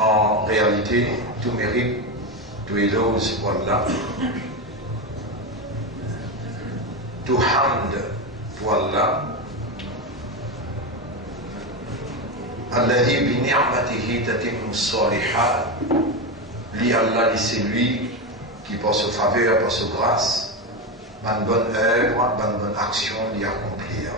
En réalité, tout mérite, tout éloge pour Allah, tout hamd pour Allah. Alladhi bi ni'matihi tatimmu s-salihat. Lui, Allah, c'est lui qui, par sa faveur, par sa grâce, une bonne œuvre, une bonne action, l'y accomplir.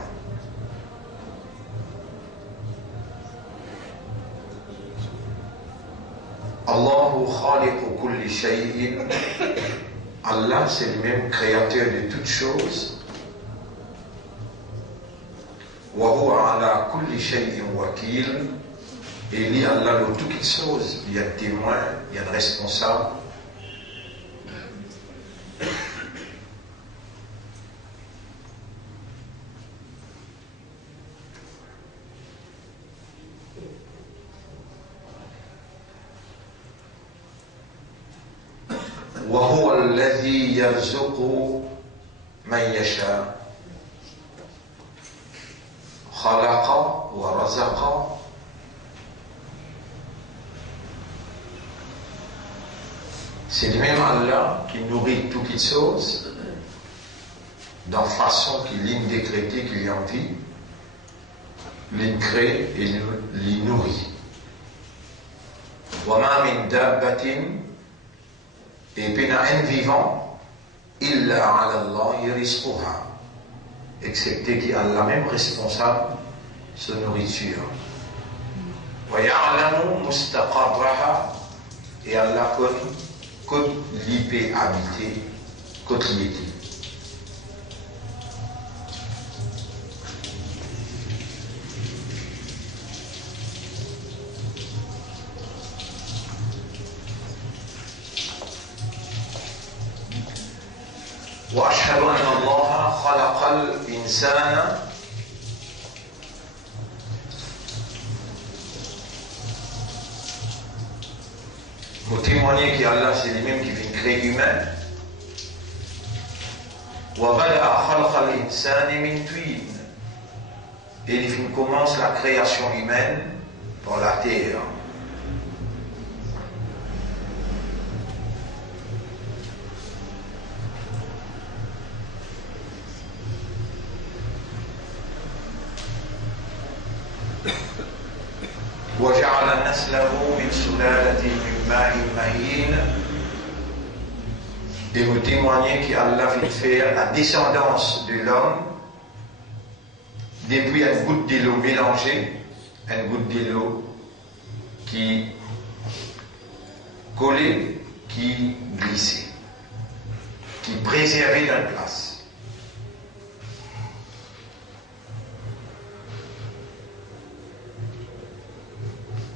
Allahu khaliqu kulli shay'in. Allah, c'est le même créateur de toutes choses. Wa huwa ala kulli shay'in wakil. Et lui, Allah, dans toutes les choses, il y a un témoin, il y a un responsable. وهو الذي يرزق من يشاء خلق ورزق. C'est le même Allah qui nourrit toutes les choses dans façon qu'il l'y décrété, qu'il y a envie, l'y crée et l'y nourrit. وما من دابة. Et puis, il y a un vivant, illa ala Allah rizquha, excepté qu'il y a la même responsable, sa nourriture. Wa ya'lamu mustaqarraha, et Allah connaît côte l'IP habité, côte l'IP. وأشهد أن الله خلق الإنسان Vous témoignez qu'Allah c'est lui-même qui vient créer l'humain. وَبَدَأَ خَلْقَ الْإِنسَانِ مِنْ طِينٍ. Et il commence la création humaine par la terre. وجعل نسله من سلالة من ماء مهين. Et vous témoignez qu'Allah fait faire la descendance de l'homme depuis une goutte de l'eau mélangée, une goutte de l'eau qui collait, qui glissait, qui préservait la place.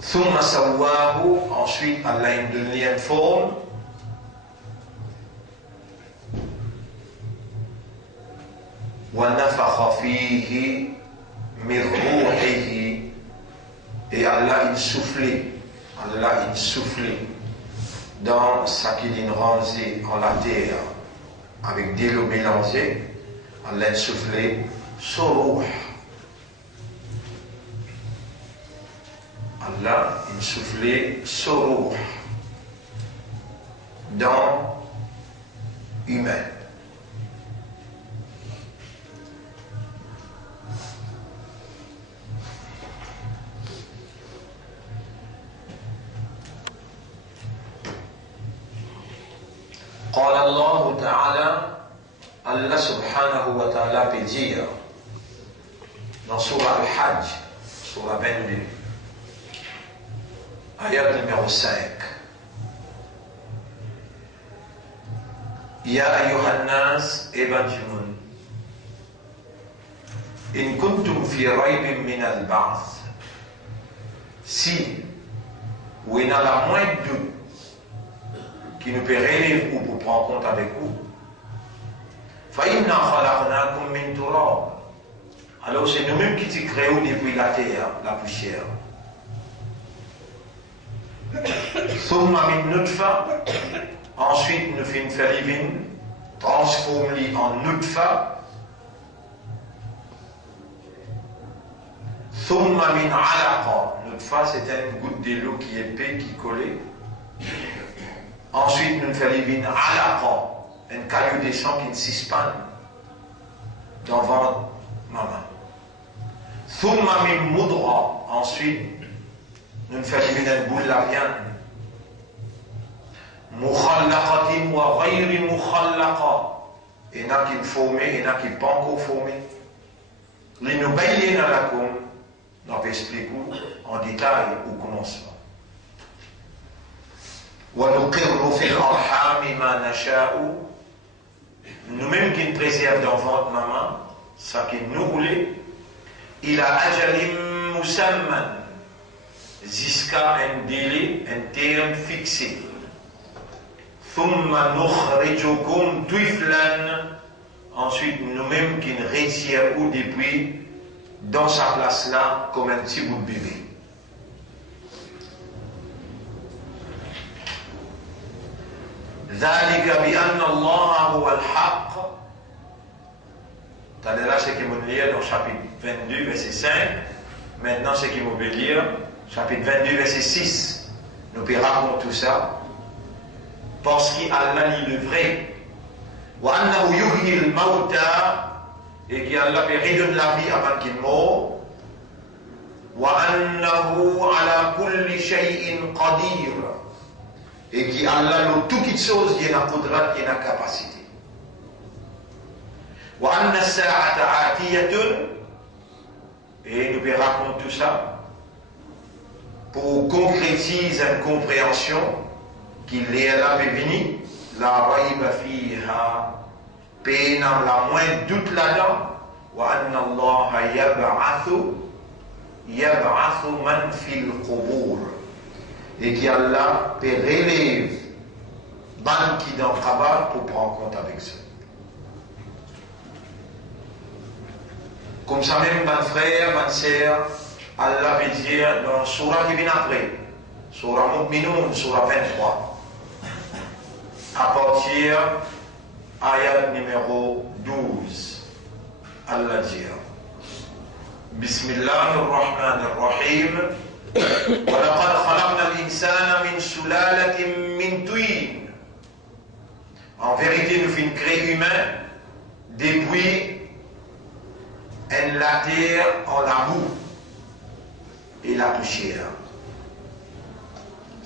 ثم سواه, ensuite Allah a donné une forme. ونفخ فيه من روحه, et Allah a soufflé, Allah a soufflé dans ce qu'il a rangé en la terre avec de l'eau mélangée. Allah a soufflé sur ruh. Allah a soufflé sur ruh dans humain. قال الله تعالى, Allah subhanahu wa ta'ala peut dire dans Surah Al-Hajj, Surah 22, ayat numéro 5. Ya ayyuhan nas, évanjimoun, in kuntum fi raybin min al-ba'th, si vous avez la moindre doute qui nous peut relever ou pour prendre compte avec vous, فَإِنَّا خَلَقْنَاكُمْ مِنْ تُرَابٍ. Alors c'est nous-mêmes qui t'y créons depuis la terre, la poussière. ثُمَّ مِنْ نُطْفَةٍ, ensuite nous faisons faire divine, transforme-les en nutfa. ثُمَّ مِنْ عَلَقَةٍ, nous nutfa, c'était une goutte de l'eau qui est épais, qui collait. Ensuite, nous faisons alaqa, un caillou de sang qui ne s'ispanne dans le ventre maman. Thumma min mudra, ensuite, nous faisons une boule la viande. Mukhallaqatin wa ghayri mukhallaqa. Il y en a qui formé, il y en a qui pas encore formé. Linubayyina lakum, nous expliquons en détail au commencement. وَنُقِرُّ فِي الْأَرْحَامِ مَا نَشَاءُ. Nous-mêmes qui nous préservons dans votre maman, ça qui nous roule, il a ajalim musamman, jusqu'à un délai, un terme fixé. ثُمَّ نُخْرِجُكُمْ طِفْلًا. Ensuite, nous-mêmes qui nous retirons depuis dans sa place là, comme un petit bout de bébé. ذلك بأن الله هو الحق. Là, c'est qui vous lire dans chapitre 22, verset 5. Maintenant, c'est qui vous lire chapitre 22, verset 6. Nous racontons tout ça. Parce qu'Allah dit le vrai. وأنه يحيي الموتى, et qu'Allah redonne la vie avant qu'il meure. وأنه على كل شيء قدير, et qui Allah dans toutes choses qui est la qudrat, qui est la capacité. وأن الساعة آتية, et nous racontons tout ça pour concrétiser une compréhension qu'il est là venir. La rayba fiha, pénant la moins doute là-dedans. وأن الله يبعث من في القبور, et qui Allah peut relève ban qui dans le cabal pour prendre compte avec ça. Comme ça même, mon frère, ma soeur, Allah veut dire dans la surah qui vient après, surah Mu'minun, surah 23, à partir ayat numéro 12, Allah dit Bismillahirrahmanirrahim. وَلَقَدْ خَلَقْنَا الْإِنسَانَ مِنْ سُلَالَةٍ مِنْ طِينٍ. En vérité, nous faisons créer humain depuis la terre en la boue et la poussière.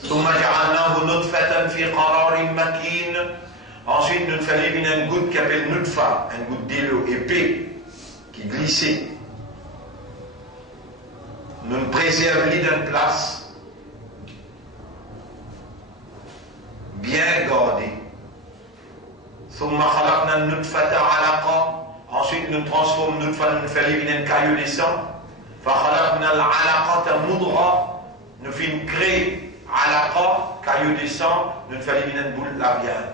ثُمَّ جَعَلْنَاهُ نُطْفَةً فِي قَرَارٍ مَكِينٍ. Ensuite, nous faisons une goutte qui s'appelle nutfa, une goutte d'eau épais qui glissait. Nous nous préservons d'une place bien gardée. ثم خلقنا النطفة علقة. Ensuite nous transformons nutfa, nous faisons une caillou de sang. فخلقنا العلقة مضغة. Nous faisons créer alaqa, caillou de sang, nous faisons une boule la viande.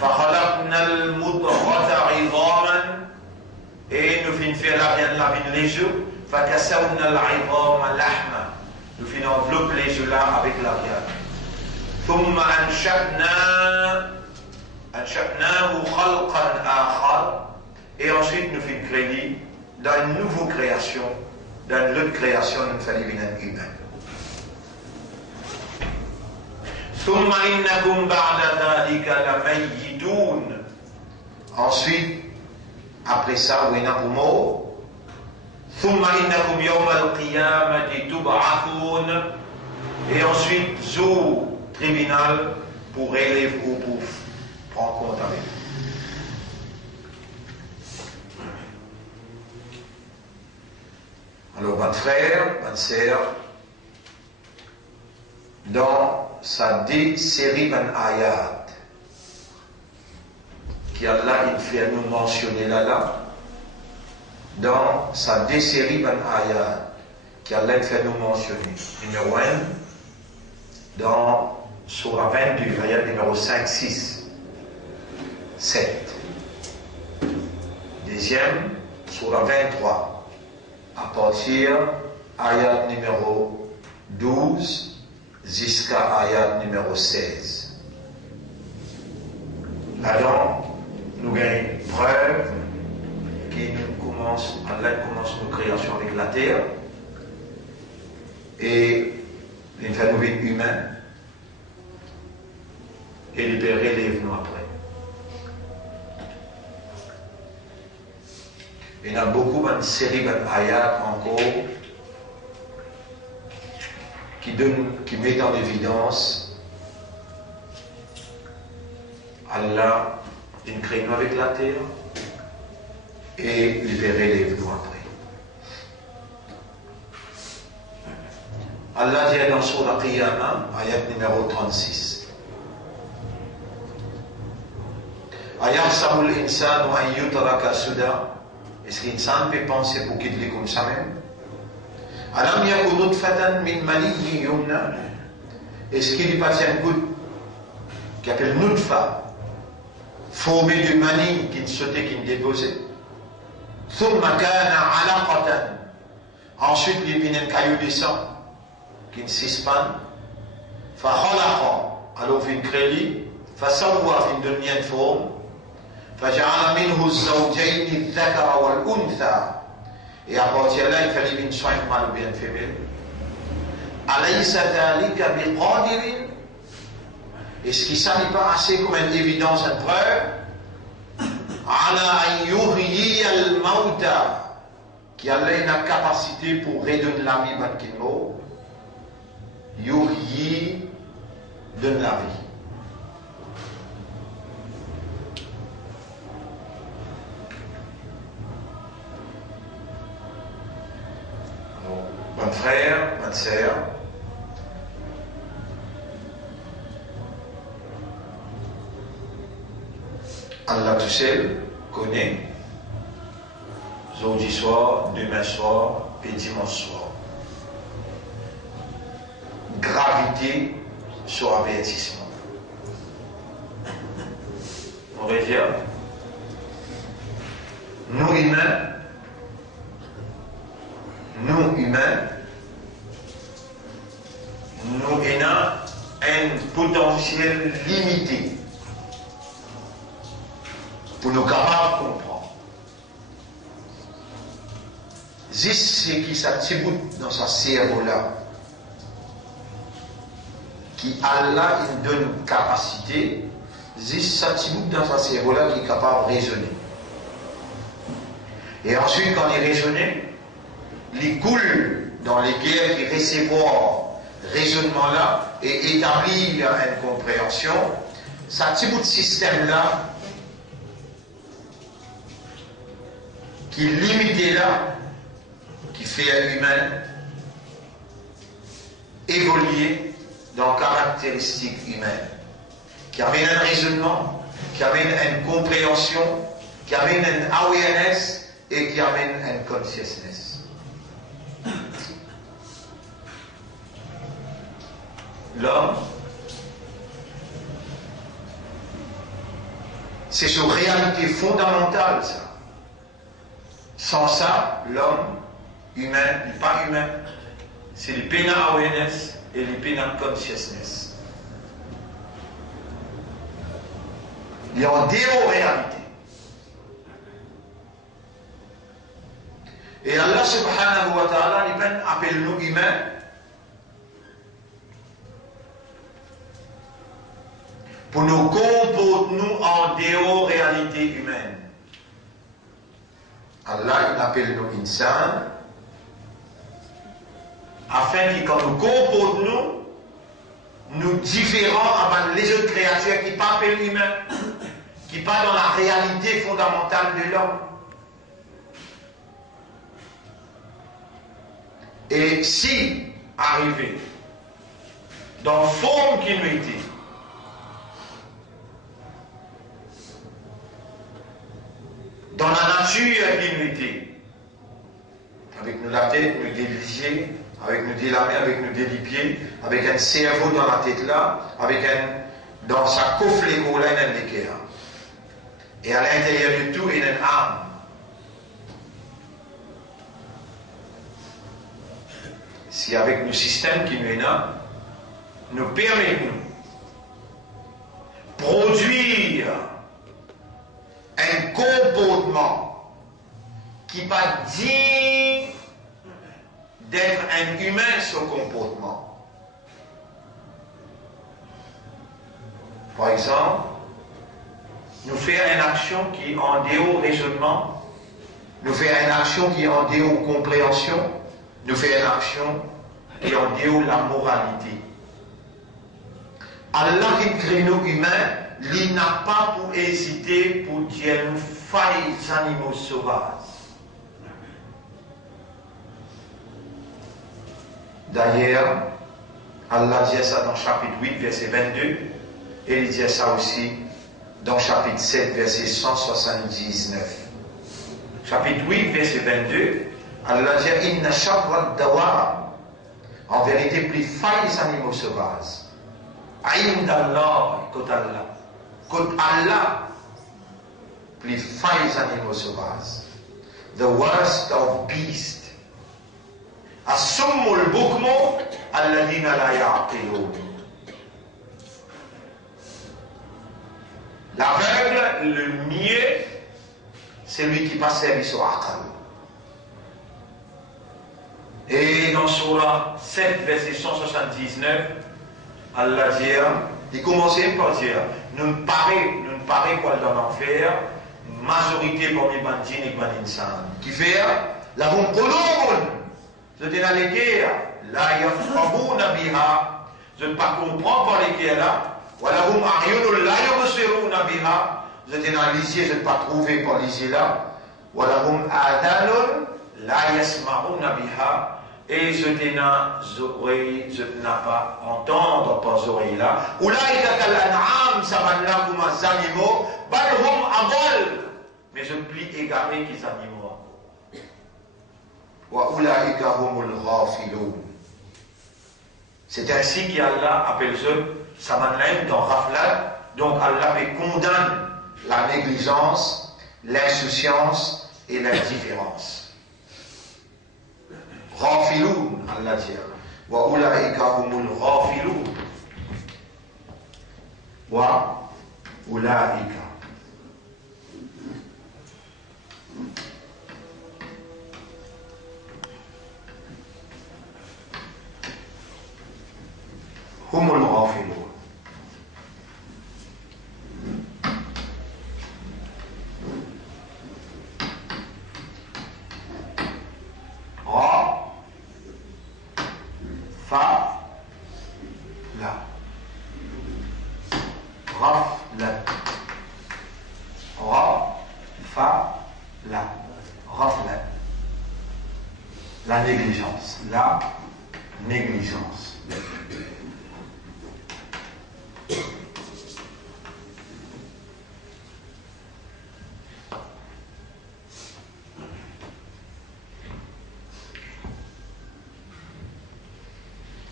فخلقنا المضغة عظاما. Et nous faisons faire la viande les œufs. فكسونا العظام لحما. Nous faisons envelopper les œufs là avec la viande. ثم أنشأناه خلقا آخر. Et ensuite nous faisons créer dans une nouvelle création, dans une autre création, nous faisons une humain. ثم إنكم بعد ذلك لميتون. Ensuite, après ça, vous êtes mort. ثم إنكم يوم القيامة تبعثون. Et ensuite, jour tribunal pour élève ou pour prendre compte avec vous. Alors, mon frère, ma soeur, dans sa série d'ayat, qui Allah il fait nous mentionner là, dans sa série d'ayat, qui Allah fait nous mentionner, numéro 1, dans Surah 22, ayat numéro 5, 6, 7. Deuxième, Surah 23. À partir ayat numéro 12 jusqu'à ayat numéro 16. Là-dedans, nous avons une preuve qui nous commence, Allah commence nos créations avec la terre. et les phénomènes humains et libérer les venus après. Il y a beaucoup de séries d'ayats encore qui mettent en évidence Allah une création avec la terre et libérer les venus après. Allah dit dans Surah Qiyamah, ayat numéro 36. Ayahsabul insanu an yutraka suda. Est-ce que l'insan peut penser pour qu'il l'ait comme ça même? Alam yakun nutfatan min maniyyin yumna. Est-ce qu'il n'est pas un goutte qui appelle nutfa, formé du mani qui ne sautait, qui ne déposait? Thumma kana alaqatan. Ensuite, il vient un caillou de sang qui ne s'ispanne. Fa khalaqa. Alors, il crée, fa sawwa, il donne une forme. فجعل منه الزوجين الذكر والأنثى. Et à partir de là, il fallait une soin mâle ou bien femelle. أليس ذلك بقادر. Est-ce qu'il ça n'est pas assez comme une évidence, une preuve? على أن يحيي الموتى. Qui a une capacité pour redonner la vie à qui mort. Yuhyi donne la vie. Mon frère, ma sœur, Allah tout seul connaît aujourd'hui soir, demain soir et dimanche soir. Gravité sur avertissement. On va dire, nous humains, nous avons un potentiel limité pour nous capables de comprendre. Juste ce qui s'attribue dans sa cerveau-là, qui Allah il donne une capacité, juste s'attribue dans sa cerveau-là qui est capable de raisonner. Et ensuite, quand il raisonne, il coule dans lesquels il recevoir raisonnement-là et établir une compréhension, ça petit bout de système-là qui est limité là, qui fait l'humain évoluer dans caractéristiques humaines, qui amène un raisonnement, qui amène une compréhension, qui amène une awareness et qui amène une consciousness. L'homme, c'est une réalité fondamentale, ça. Sans ça, l'homme humain n'est pas humain. C'est les pénal awareness et les pénal consciousness. Il y a une réalité. Et Allah subhanahu wa ta'ala appelle nous humains pour nous comporter nous en dehors réalité humaine. Allah il appelle nous insan afin que quand nous comportons nous différents avant les autres créatures qui ne sont pas humains, qui ne sont pas dans la réalité fondamentale de l'homme. Et si arrivé dans forme qui nous était, dans la nature qui nous était, avec nous la tête, nous des yeux, avec nous des mains, avec nous des pieds, avec un cerveau dans la tête là, avec un dans sa coffre là, il y a un équerre. Et à l'intérieur de tout, il y a une âme. Si avec le système qui nous est là, nous permettons de produire un comportement qui va digne d'être un humain ce comportement. Par exemple, nous faire une action qui est en déo raisonnement, nous faire une action qui est en déo compréhension, nous faire une action qui est en déo la moralité. Allah qui crée nous humains, il n'a pas pour hésiter pour dire nous failles les animaux sauvages. D'ailleurs, Allah dit ça dans chapitre 8, verset 22, et il dit ça aussi dans chapitre 7, verset 179. Chapitre 8, verset 22, Allah dit Inna sharra dawa, en vérité, plus failles les animaux sauvages. Aïm d'Allah, côté Allah. Côté Allah, plus failles les animaux sauvages. The worst of beasts. As-summul bukmu alladhina la ya'qilun. L'aveugle, le mieux, c'est lui qui passe service au aqal. Et dans Surah 7, verset 179, Allah dit, il commençait par dire, nous ne paraît quoi dans l'enfer, majorité parmi les bandits et les insan. Qui fait, la hum qulubun, je dis dans les guerres, la yafqahuna biha, je ne pas comprendre par les guerres là, voilà hum a'yunun la yubsiruna biha, je dis dans l'isier, je ne pas trouver par l'isier là, voilà hum adanun la yasma'una biha, et je n'ai pas entendre par les oreilles là. Oulaïka kal an'am, ça va là comme les animaux, bal hum adall, mais je plie égaré qu'ils animaux. Wa oulaïka humul ghafiloun. C'est ainsi qu'Allah appelle eux Samanlaim dans Raflat. Donc Allah condamne la négligence, l'insouciance et l'indifférence. Ghafiloun, Allah dit. Wa ulaika humul ghafiloun. Wa ulaika. Humul ghafiloun. La négligence. La négligence.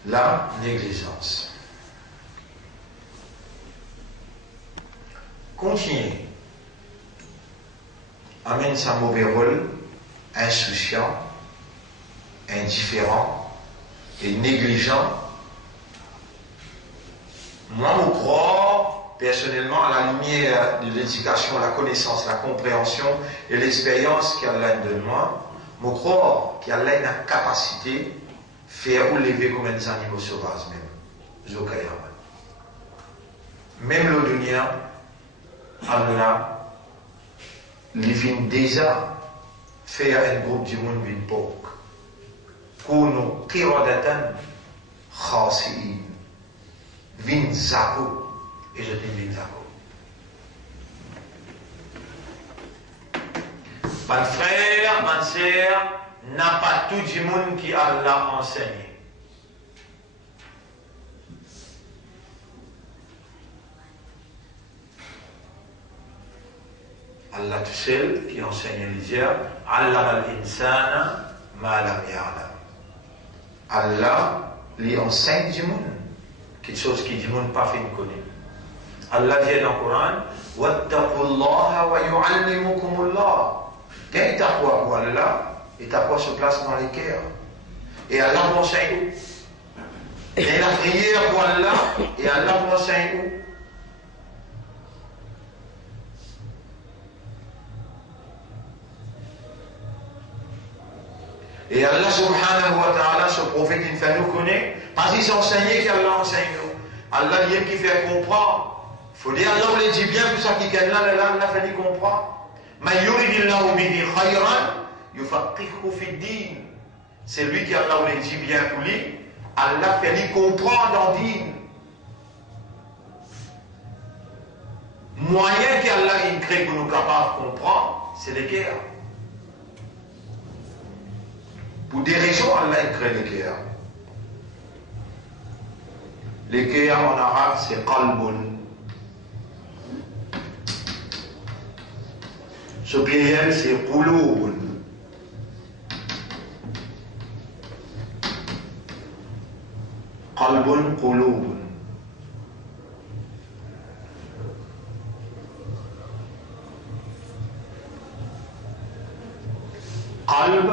La négligence. Continuez. Amène sa mauvais rôle, insouciant, indifférent et négligent. Moi, je crois personnellement à la lumière de l'éducation, la connaissance, la compréhension et l'expérience qu'Allah donne moi. Je crois qu'Allah a la capacité de faire ou lever comme des animaux sauvages même. Même le dunya, Allah, il vient déjà faire un groupe du monde d'une époque. كونوا قردة خاسئين vin zako et je dis vin zako. Mon frère, ma sœur, n'a pas tout du monde qui Allah enseigné. Allah tout seul qui enseigne les dieux, Allah al-insana ma lam ya'lam. Allah lui enseigne du monde, quelque chose qui du monde pas fait connaître. Allah dit dans le Coran, wattaqullaha wa yu'allimukumullah. Quel taqwa pour Allah et taqwa se place dans les cœurs. Et Allah vous enseigne où? Et la prière pour Allah et Allah vous enseigne où? Et Allah subhanahu wa ta'ala, ce prophète, il fait nous connaître, parce qu'il s'enseignait qu'Allah enseigne nous. Allah, il qui fait comprendre. Il faut dire, Allah, il dit bien, tout ça qui est là, Allah fait nous comprendre. Mais yuridillahu bihi khayran, yufaqihu fi din. C'est lui qui Allah, il dit bien pour lui. Allah fait lui comprendre en din. Moyen qu'Allah il crée pour nous capables de comprendre, c'est l'équerre. Pour des raisons, Allah il crée l'équerre. L'équerre en arabe, c'est qalbun. Ce pluriel, c'est qulubun. Qalbun, qulubun. Qalb,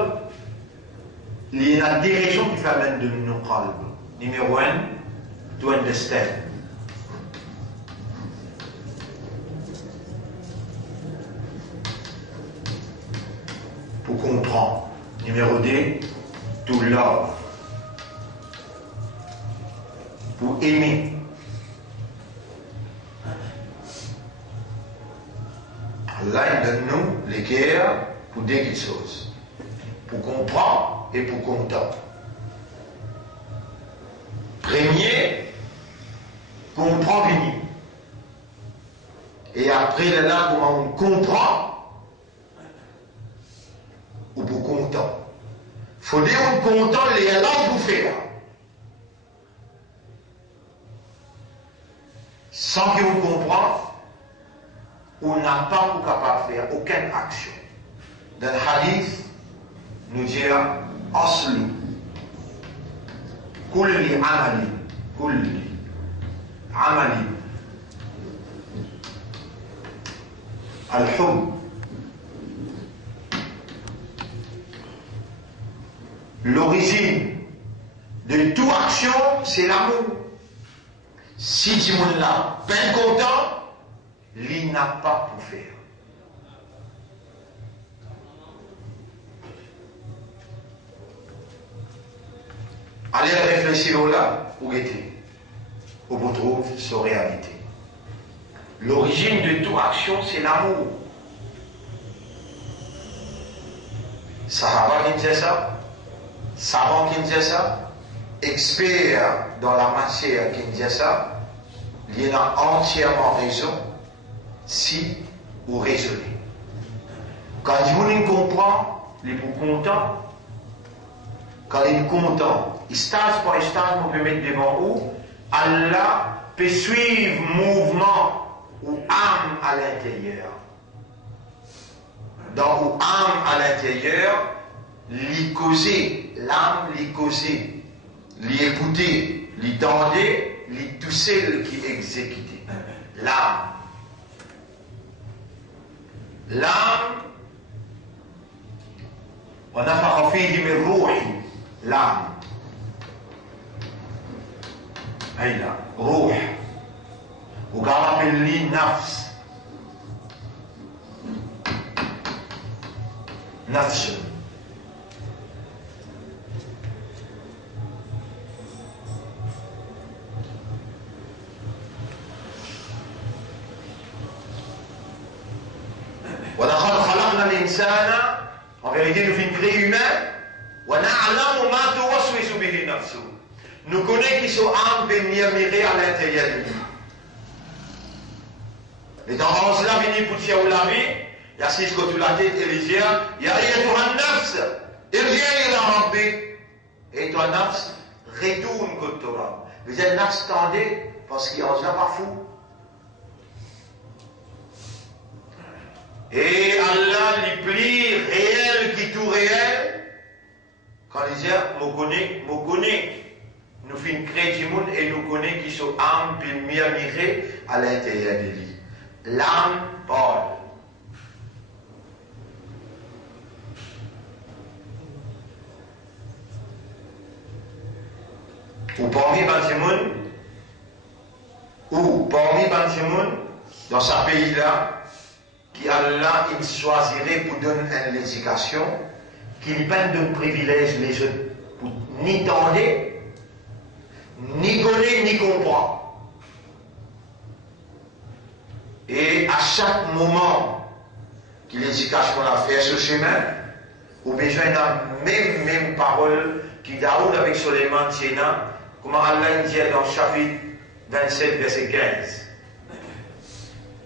il y a des raisons qui font de nous qalb. Numéro 1, to understand. Pour comprendre. Numéro 2, to love. Pour aimer. Allah il donne nous les guerres pour deux choses. Pour comprendre et pour comprendre. Premier, comprend vini. Et après là, comment on comprend ou pour content. Faut dire on content les langues pour faire. Sans que vous compreniez, on n'a pas pour capable de faire aucune action. Dans le hadith, nous dit aslu kulli amali al-hub. L'origine de toute action, c'est l'amour. Si tu m'en là, bien content, il n'a pas pour faire. Allez réfléchir là, où était, où vous trouvez sa réalité. L'origine de toute action, c'est l'amour. Sahaba qui disait ça, savant qui disait ça, expert dans la matière qui disait ça, il a entièrement raison si vous raisonnez. Quand il comprend, il est pour content. Quand il est content, stage par stage, on peut mettre devant vous, Allah peut suivre mouvement ou âme à l'intérieur. Dans ou âme à l'intérieur, l'y causer, l'âme l'y causer, l'y écouter, l'y tendre, l'y tout seul qui exécute. L'âme. L'âme, on a fait un rouhi, l'âme. Aïla, rouh. Ou qu'on appelle li nafs. Nafs. ولقد خلقنا الإنسان en vérité nous sommes créés humains ونعلم ما توسوس به نفسه nous connaissons qui sont âmes de murmurer à l'intérieur de lui. Les tendances là viennent pour tirer la vie, il y a six côtés de la tête et les yeux, il y a un nafs, il vient à Rabbi, et toi nafs, retourne contre toi. Vous êtes nafs tendez parce qu'il y a un pas fou. Et Allah lui plie réel qui tout réel. Quand il dit, me connaît, nous faisons créer du monde et nous connaissons qui sont âmes puis murmurer à l'intérieur de lui. L'âme parle. Ou parmi Bantimoun, dans ce pays-là, qui Allah il choisirait pour donner une éducation qui n'y pas de privilège les jeunes, ni tendre, ni connaître, ni comprendre. Et à chaque moment que l'éducation a fait ce chemin, ou besoin de même parole qui Daoud avec Suleiman Tchéna, comme Allah dit dans le chapitre 27, verset 15.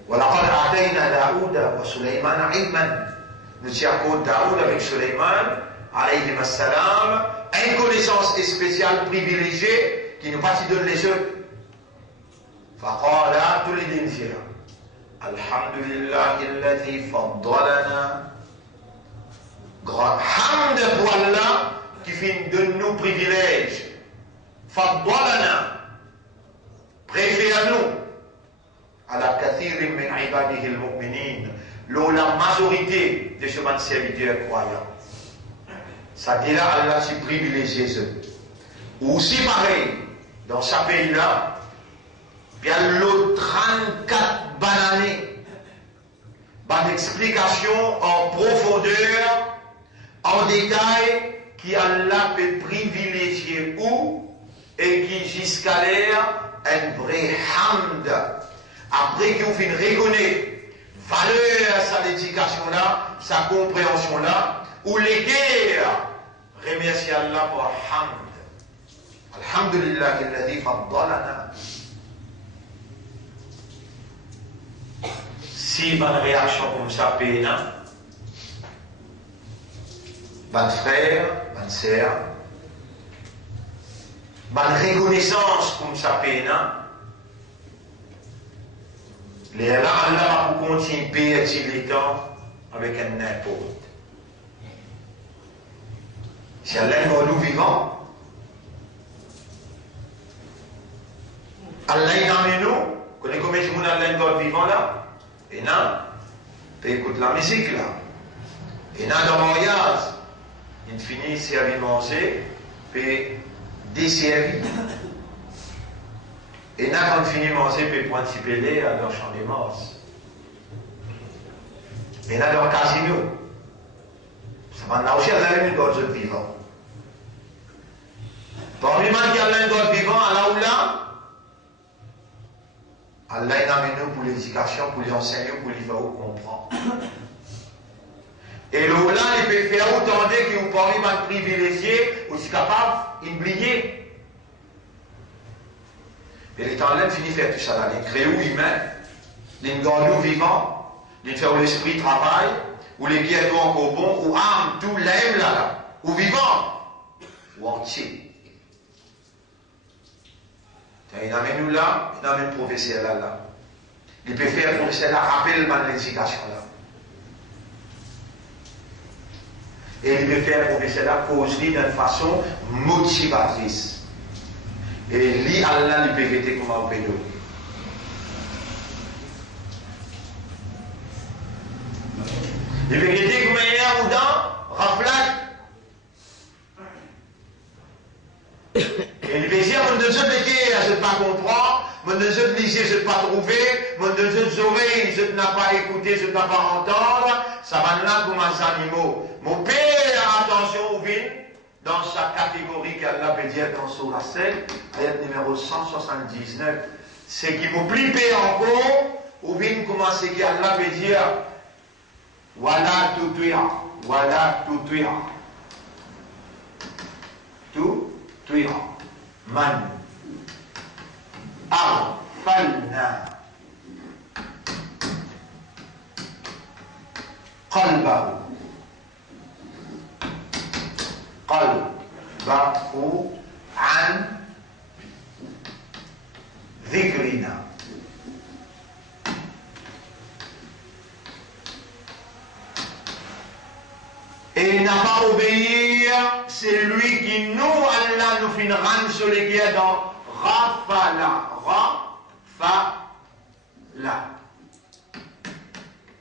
وَلَقَدْ آتَيْنَا دَاوُودَ وَسُلَيْمَانَ عِلْمًا. Nous avons Daoud avec Suleiman, alayhi salam, une connaissance spéciale privilégiée qui nous pas donne les yeux. فَقَالَ tous les dîmes. Alhamdulillah alladhi faddalana. Hamd pour Allah qui fait de nous privilèges. Faddalana. Préfère-nous. Ala kathirin min ibadihi al-mu'minin. La majorité de ce serviteurs croyants. Ça dit là, Allah s'y privilégié eux. Aussi pareil, dans ce pays-là, il y a l'autre 34 bananes. Une explication en profondeur, en détail, qui Allah peut privilégier où et qui jusqu'à l'air un vrai hamd. Après qu'on finit reconnaître valeur sa l'éducation-là, sa compréhension-là, ou les guerres, remercier Allah pour hamd. Alhamdulillah, alladhi faddalana. Si bonne réaction comme ça, péna, bonne frère, bonne sœur, bonne reconnaissance comme ça, péna, les là, Allah pour continuer à payer les temps avec un n'importe. Si Allah est nous vivant, Allah est dans nous, connaissez combien de gens Allah est vivant là? Et là, tu écoutes la musique là. Et là, dans le mariage, il finit servir manger, puis desservir. Et là, quand il finit manger, puis prendre petit pelé à leur champ des morts. Et là, dans le casino, ça va nous aussi à une d'autres vivants. Parmi les gens qui ont l'un d'autres vivants, à là ou là, Allah est amené pour l'éducation, pour les enseigner, pour les faire comprendre. Et là, il peut faire autant que vous parlez de privilégié, aussi capable d'oublier. Et les temps-là, finit faire tout ça là. Les créaux humains, les gardons vivants, les faire l'esprit travail, ou les guerres encore bon, ou âme, tout l'aime là, ou vivant, ou entier. Il amène nous là, il amène le professeur là. Il peut faire le professeur là, rappelle l'éducation là. Et il peut faire le professeur là, cause-lui d'une façon motivatrice. Et lui, Allah, il peut vêter comme un pédo. Il peut vêter comme un ou dans, raflac. Et il peut dire, mon Dieu de guerre, je ne pas comprendre, mon Dieu de lycée, je ne pas trouver, mon Dieu de oreilles, je ne pas écouter, je ne pas entendre, ça va là comme un animaux. Mon père, attention, au vin, dans sa catégorie qu'Allah peut dire dans Surah 7, ayat numéro 179, c'est qui vous pliez encore, ou vin comment c'est qu'Allah peut dire, voilà tout tuya, voilà tout tuya. Tout tuya. Man أغفلنا قلبه عن ذكرنا. Et n'a pas obéir, c'est lui qui nous, Allah, nous fait rendre sur les guerres dans Rafala.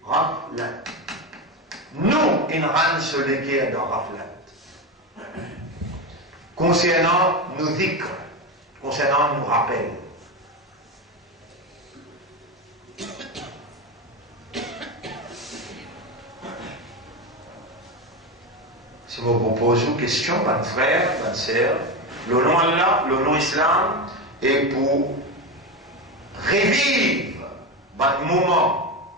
Rafla. Nous, il rend sur les guerres dans Rafla. Concernant nos dhikr, concernant nos rappels. Si vous proposez une question, mon frère, ma sœur, le nom Allah, le nom Islam, et pour revivre un moment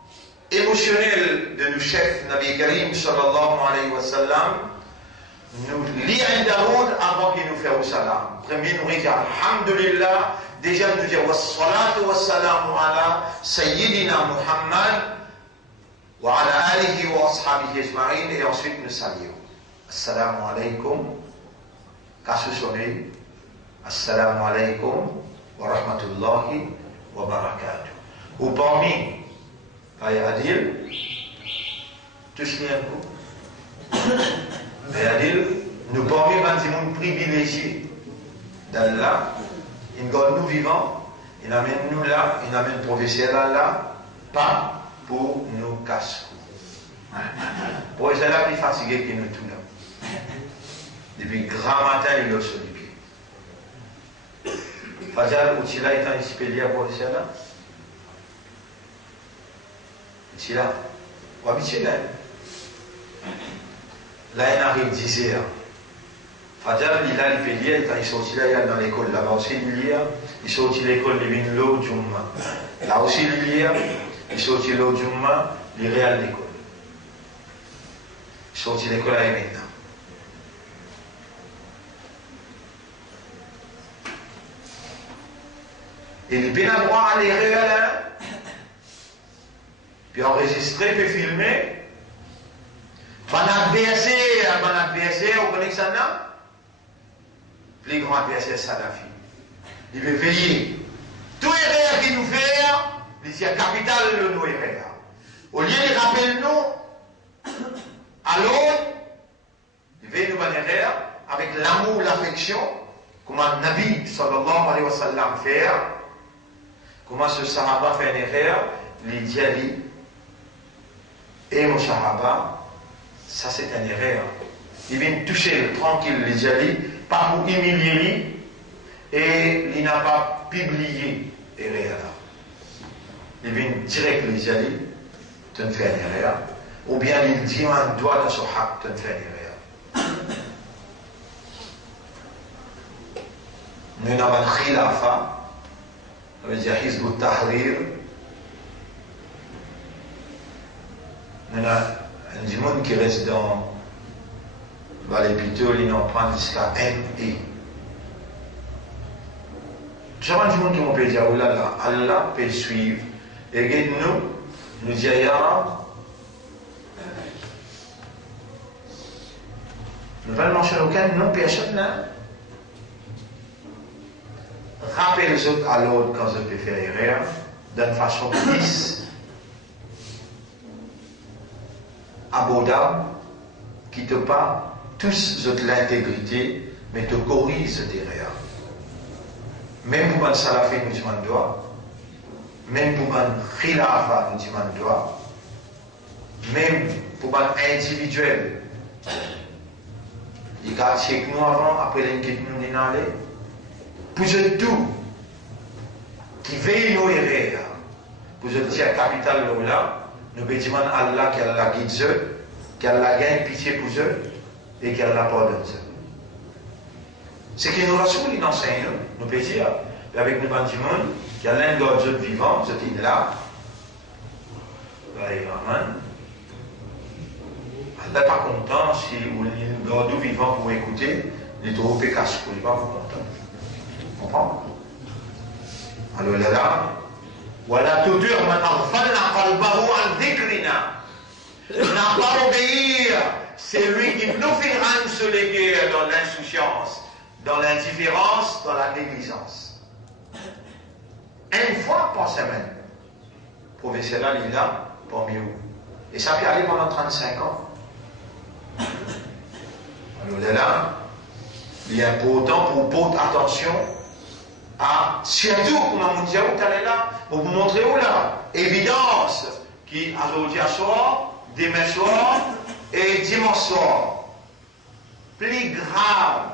émotionnel de nos chefs, Nabi Karim sallallahu alayhi wa sallam, nous lisons un Daoud avant qu'il nous fasse salam. Premier, nous disons Alhamdulillah, déjà nous disons Wassalatu wassalamu ala Sayyidina Muhammad wa ala alihi wa ashabihi ajma'in, et ensuite nous saluons. Assalamu alaikum, kasu sonné, assalamu alaikum wa rahmatullahi wa barakatuh. Ou parmi, Adil, touche-les un coup. Adil, nous parmi des gens privilégiés d'Allah, ils gardent nous vivants, ils amènent nous là, ils amènent le professeur là, pas pour nous casser. Pour eux, c'est là plus fatigué que nous tous là. Depuis grand matin, il est sur les pieds. Fajal, où tu l'as été inspiré pour le Sénat? Tu l'as? Où habite-tu là? Là, il arrive 10 heures. Fajal, il a les pédiers, il est sorti là, il est dans l'école. Là-bas aussi, il y a. Il sorti l'école, il vient l'eau, Jumma. Là aussi, il y a. Il sorti l'eau, Jumma, il est à l'école. Il sorti l'école à maintenant. Et il peut avoir à l'erreur, puis enregistrer, puis filmer. Mon adversaire, vous connaissez ça, non? Plus grand adversaire, Salafi. Il veut veiller. Tout erreur qu'il nous fait, il dit capital de nos erreurs. Au lieu de rappeler nous à l'autre, il veut nous faire erreur avec l'amour, l'affection, comme un Nabi sallallahu alayhi wa sallam fait. Comment ce Sahaba fait une erreur, il dit et mon Sahaba, ça c'est une erreur. Il vient toucher tranquille les Djali, pas pour humilier lui, et il n'a pas publié l'erreur. Il vient direct les Djali, tu ne fais une erreur, ou bien il dit un doigt dans son haq, tu ne fais une erreur. Nous n'avons pas de khilafa. Ça veut dire Hizb al-Tahrir. Il y a un monde qui reste dans les plutôt, ils n'en prennent jusqu'à M.I. Tout le monde qui peut dire, oh là là, Allah peut suivre. Et regarde nous disons, nous ne mentionner aucun nom, personne là. Rappelez les autres à l'autre quand je peux faire erreur, d'une façon lisse, abordable, qui te parle tous de l'intégrité, mais te corrige cette erreur. Même pour un salafi, nous disons doigt, même pour un khilafa, nous disons doigt, même pour un individuel. Il y a chez nous avant, après l'inquiétude, nous disons aller. Pour tout, qui veille nos erreurs, pour dire capital là, nous bédimons Allah qu'elle la guide eux, qu'elle la gagne pitié pour eux et qu'elle la pardonne eux. Ce qui nous rassure, il enseigne nous peut dire, avec nous bandimons, qu'il y a l'un d'autres vivants, ce qui est là. Amen. Allah n'est pas content si d'autres vivants pour écouter, il est trop pécasse, il n'est pas content. Comprends? Alors là, voilà tout dur, n'a pas obéir, c'est lui qui nous fait rendre se léguer dans l'insouciance, dans l'indifférence, dans la négligence. Une fois par semaine, professeur il est là parmi vous. Et ça peut aller pendant 35 ans. Alors là, il est important pour porter attention à, surtout pour nous dire où tu es là, pour vous montrer où là, évidence qui aujourd'hui à soir, demain soir et dimanche soir. Plus grave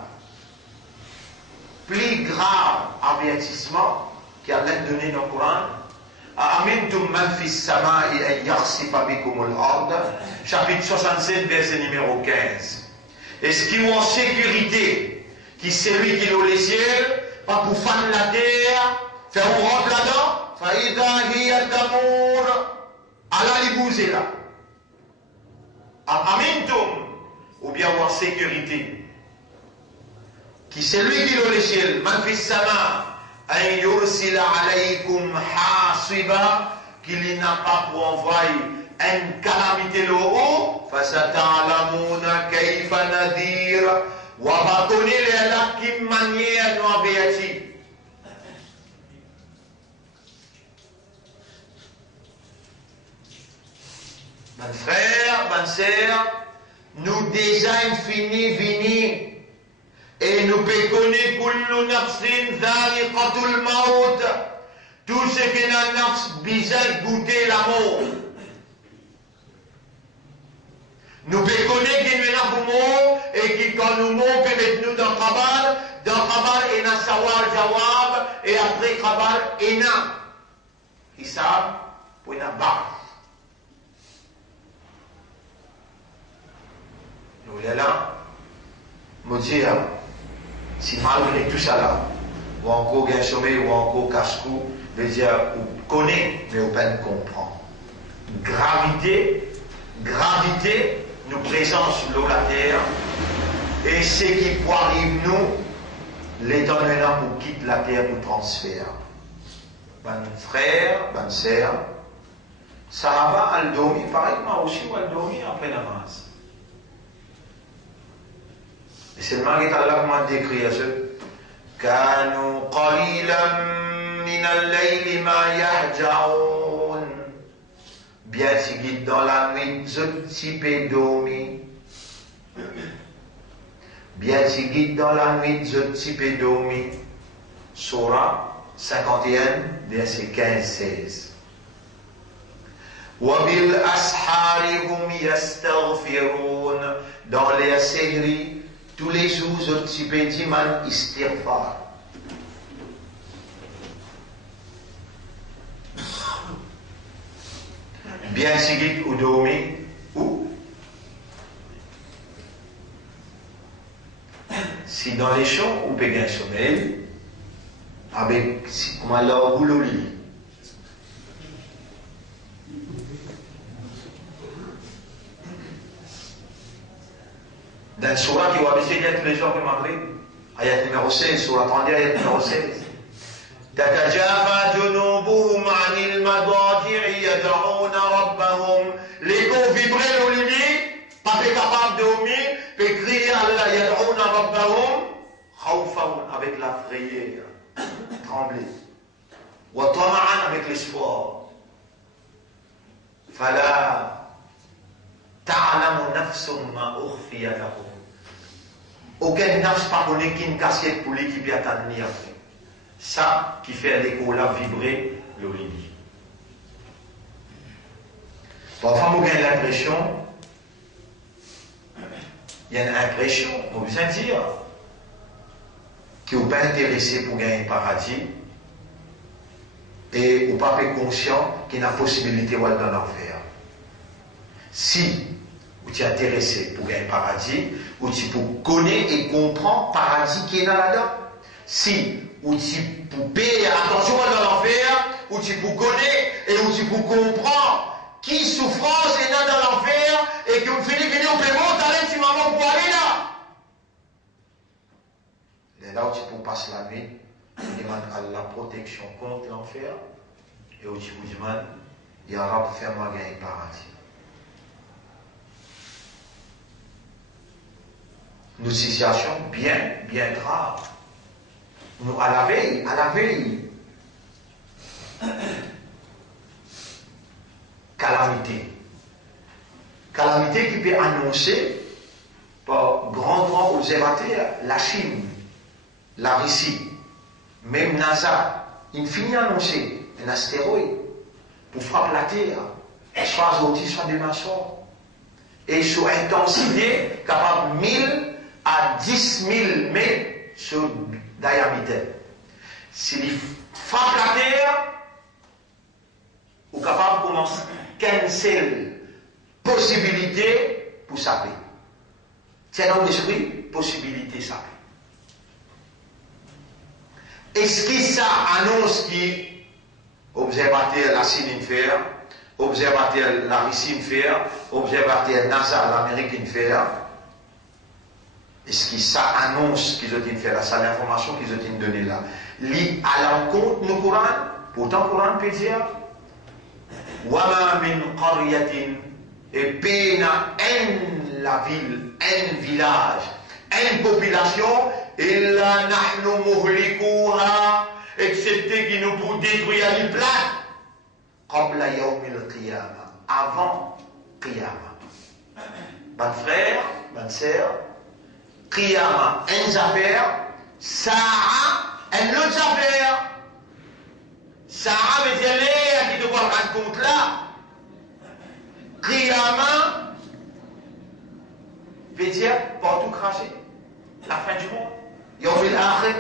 avertissement qui a l'air donné dans le Coran. Amintum man fis sama'i an yakhsifa bikum al-ard, chapitre 67, verset numéro 15. Est-ce qu'il est en sécurité, qui c'est lui qui loue les ciels, pas pour fan la terre, faire un rentre là-dedans, faïda hiya d'amour, Allah les bouger là. Amintum, ou bien en sécurité. Qui c'est lui qui loue les ciels, man fis sama, an yursila alaykum hasiba, qu'il n'a pas pour envoyer une calamité là-haut, fasata'lamuna kayfa nadir, wa va connaître la qui manière nous avertir. Mon frère, ma sœur, nous déjà fini et nous péconnons kullu nafsin dha'iqatul maut. Tout ce qui n'a nafs bizarre goûter la mort. Nous péconnons qui nous n'a pour mort et qui quand nous mourons peut mettre nous dans Kabbal et na sawar jawab et après Kabbal et na hisab pour na bar. Nous là, me dire, si malgré tout ça là, ou encore gain sommeil, ou encore casse-cou, veut dire, ou connaît, mais ou peine comprend. Gravité, nous présente sur la terre, et ce qui peut arriver nous, l'état maintenant pour quitter la terre pour transfert. Mon frère, ma sœur, Sahaba al-Domi, pareil, moi aussi, ou al-Domi après la masse. Et c'est le mari d'Allah qui m'a décrit à ce Kanu qalilan min al-layli ma yahja'un. Bien si guide dans la nuit, je t'y dormi. Bien si guide dans la nuit, je t'y dormi. Surah 51, verset 15-16. Wa bil ashari hum yastaghfirun. Dans les séries, tous les jours, je t'y dis man istighfar. Bien sigit ou dormi, ou si dans les champs, ou peut un sommeil, avec, comme alors, ou le lit. Dans le surah qui va baisser tous les jours qui m'appellent, ayat numéro 16, surah 32, ayat numéro 16. تتجافى جنوبهم عن المضاجع يدعون ربهم. Les gars vibrent au lit, pas capable de dormir, peut crier Allah يدعون ربهم خوفا avec la frayeur, trembler. وطمعا avec l'espoir. فلا تعلم نفس ما أخفي لهم. Aucun nafs pas connaît qu'une cassette pour l'équipe à tenir. Ça qui fait l'écho là vibrer le lit. Parfois, on a l'impression, il y a une impression, on veut bien dire, que vous n'êtes pas intéressé pour gagner le paradis et vous n'êtes pas conscient qu'il y a une possibilité d'aller dans l'enfer. Si vous êtes intéressé pour gagner le paradis, ou si vous connaissez et comprenez le paradis qui est là-dedans. Si ou si vous payez attention dans l'enfer, ou si vous connaissez et ou si vous comprenez qui souffrance est là dans l'enfer et que vous finissez venir au paiement, t'allez si maman pour aller là. Et là où tu peux passer la nuit, tu demandes à la protection contre l'enfer et où tu vous demandes, il y aura pour faire moi gagner le paradis. Une situation bien grave. Nous, à la veille, calamité qui peut annoncer par grand observateur la Chine, la Russie, même NASA, il finit annoncer un astéroïde pour frapper la Terre, soit aujourd'hui, soit demain soir, et sur intensité capable 1000 à 10 000 mètres sur diamètre. S'il frappe la Terre, ou capable de commencer 15 possibilités pour saper. C'est dans l'esprit, possibilité ça. Est-ce que ça annonce qui observateur la Chine faire, observateur la Russie faire, observateur NASA l'Amérique faire? Est-ce que ça annonce qu'ils ont fait là, ça l'information qu'ils ont donnée là? Lit à l'encontre du Coran, pourtant le Coran peut dire Wama min qaryatin et pena en la ville, en village, en population, illa nahnu muhlikuha, excepté qui nous pour détruire les plaques, qabla yawmil qiyamah, avant qiyamah. Mon frère, ma sœur, qiyamah, une affaire, sa'a, une autre affaire. Sa'a veut dire qui te voit rendre compte là. Qiyamah veut dire partout cracher. La fin du monde. Yawmil akhir.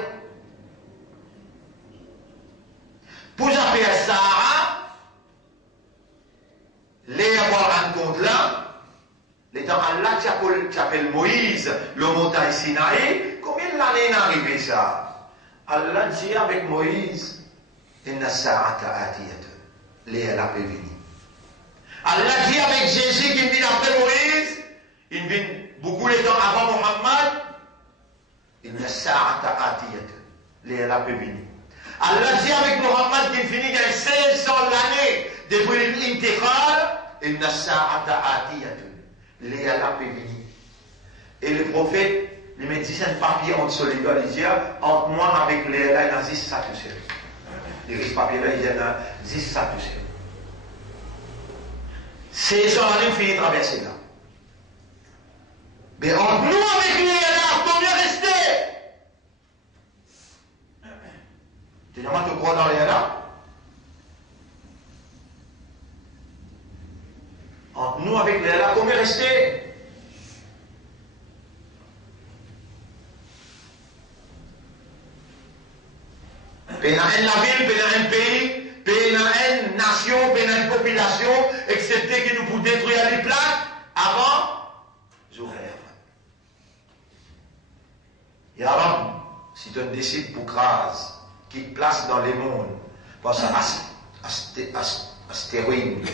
Pour faire Sa'a, les avoir rendre compte là. L'étant Allah qui appelle Moïse, le montagne Sinaï, combien d'années est arrivé ça? Allah dit avec Moïse, Inna sa'ata atiyatun, les la venir. Allah dit avec Jésus qui vient après Moïse, il vient beaucoup de temps avant Muhammad, Inna sa'ata atiyatun, les la venir. Allah dit avec Muhammad qui finit il y a 1600 l'année depuis l'intégrale, Inna sa'ata atiyatun. Les Allah peut venir. Et le prophète, il met 10 papiers entre solidaire, il dit, entre moi avec les Allah, il y a 10 ça tout seul. Les papiers-là, il y a 10 ça tout seul. C'est ça, on a fini de traverser là. Mais entre nous avec les Allah, combien rester? Tu n'as pas de croire dans les Allah? Entre nous avec les Allah, combien rester? Péna la ville, péna un pays, péna une nation, péna une population, excepté que nous pouvons détruire les plaques avant Zoufère. Et avant, si tu décides pour crase, qui te place dans les mondes, parce que astéroïde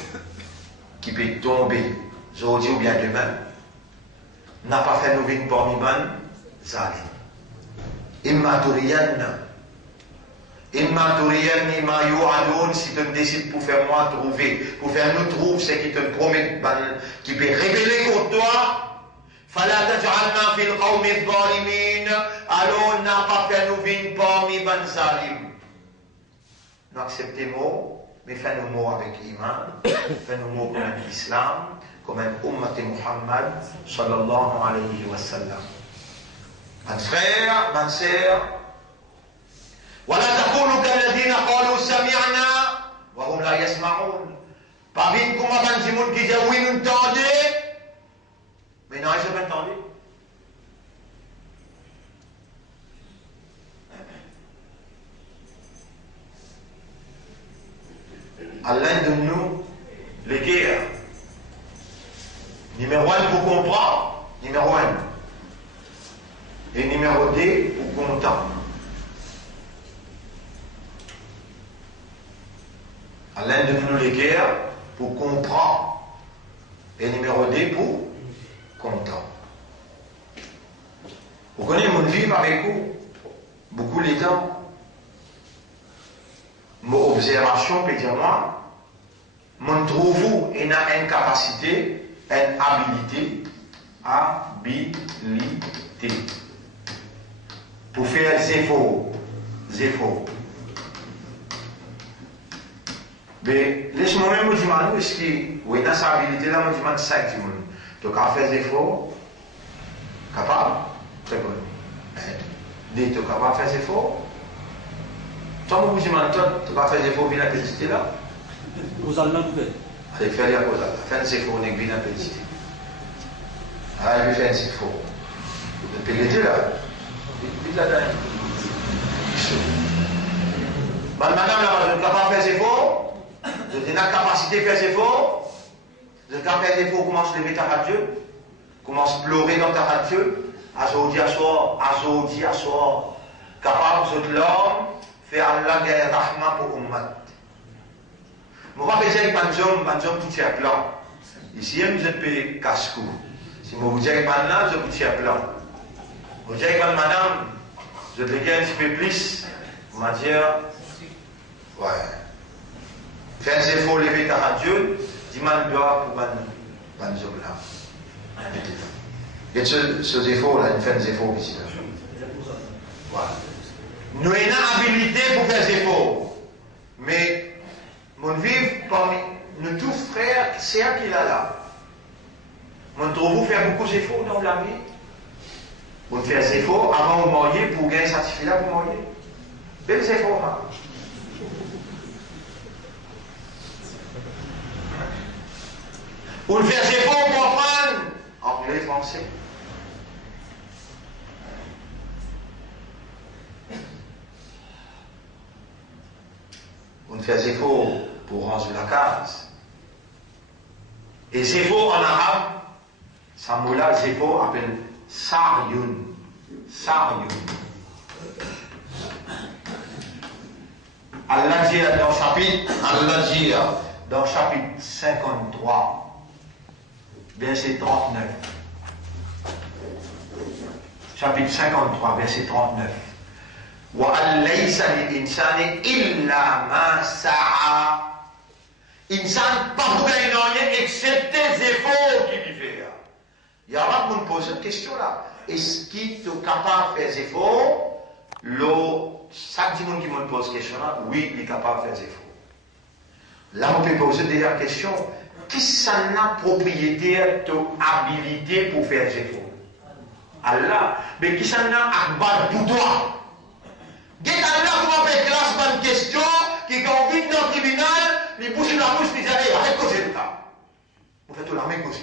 qui peut tomber aujourd'hui ou bien demain, n'a pas fait nous vivre parmi man, zalim. Imma turiyan imma yu'adun, si tu décides pour faire moi trouver, pour faire nous trouver ce qui te promet, qui peut révéler contre toi, fala taj'alna fil qawmi adh-dhalimin, alors n'a pas fait nous vivre parmi man zalim. Nous acceptons mot. Mais fais-nous mots avec l'iman, fais-nous mots comme un islam, comme un ummat Muhammad, sallallahu alayhi wa sallam. Mon frère, ma sœur, ولا تقولوا كالذين قالوا سمعنا وهم لا يسمعون. Pas vite comme avant du monde qui dit oui, nous entendons, mais non, ils n'ont pas entendu. Allah donne-nous les guerres. Numéro 1 pour comprendre, numéro 1. Et numéro 2 pour content. Allah donne-nous les guerres pour comprendre. Et numéro 2 pour content. Vous connaissez mon vivre avec vous, beaucoup les temps. Mon observation peut dire moi, mon trouve une incapacité, une habilité, pour faire des efforts. Mais laisse-moi même vous demander, est-ce que, oui, dans cette habilité-là, je me demande ça, tu as fait des efforts, capable, très bon. Tu es capable de faire des efforts. Tant que vous demandez, tu vas faire des efforts bien appétité là. Vous allez l'enlever. Allez faire les causes là. Faire des efforts bien appétité. Allez, faire des efforts. Depuis les deux là. Vite là-dedans. Madame là, je ne peux pas faire des efforts. Je n'ai pas la capacité de faire des efforts. Je ne peux pas faire des efforts. Comment se lever à Dieu? commence à pleurer dans ta radio, azodi à soir, capable de l'homme, faire Allah gagne rahma pour ummat. Je ne vais pas faire banjom tout est blanc. Ici, vous êtes payé casse-cou. Si vous vous dites maintenant, je vous tiens blanc. Vous dites madame, je te gagne un petit peu plus, vous m'avez dit, ouais. Faites un effort, lever ta radio, dis-moi le doigt pour banjom là. Et ce effort-là, il fait des efforts ici. Voilà. Nous avons une habilité pour faire des efforts. Mais, mon vivre parmi nous tous frères, c'est un qu'il a là. Mon trouve faire beaucoup d'efforts dans la vie. Vous faites des efforts avant de mourir pour gagner un certificat pour mourir. Belles efforts. Hein? Vous faites des efforts pour apprendre anglais, français. On fait des efforts pour ranger la case. Et ces efforts en arabe, ça mot-là, ces efforts appelle Saryoun. Saryoun. Allah dit dans chapitre 53, verset 39. Chapitre 53, verset 39. وَأَنْ لَيْسَ لِلْإِنسَانِ إِلَّا مَا سَعَى. Insan pas pour gagner rien excepté les efforts qu'il fait. Il y a un qui me pose cette question-là. Est-ce qu'il est capable de faire des efforts? Chaque monde qui me pose cette question-là, oui, il est capable de faire des efforts. Là, on peut poser déjà la question, qui s'en a propriétaire de habilité pour faire des efforts? Allah. Mais qui s'en a akbar pour toi? Dès Allah, vous m'avez classe par une question qui convient dans le tribunal, les bouches de la bouche, ils allaient arrêter de causer le cas. Vous faites la même cause.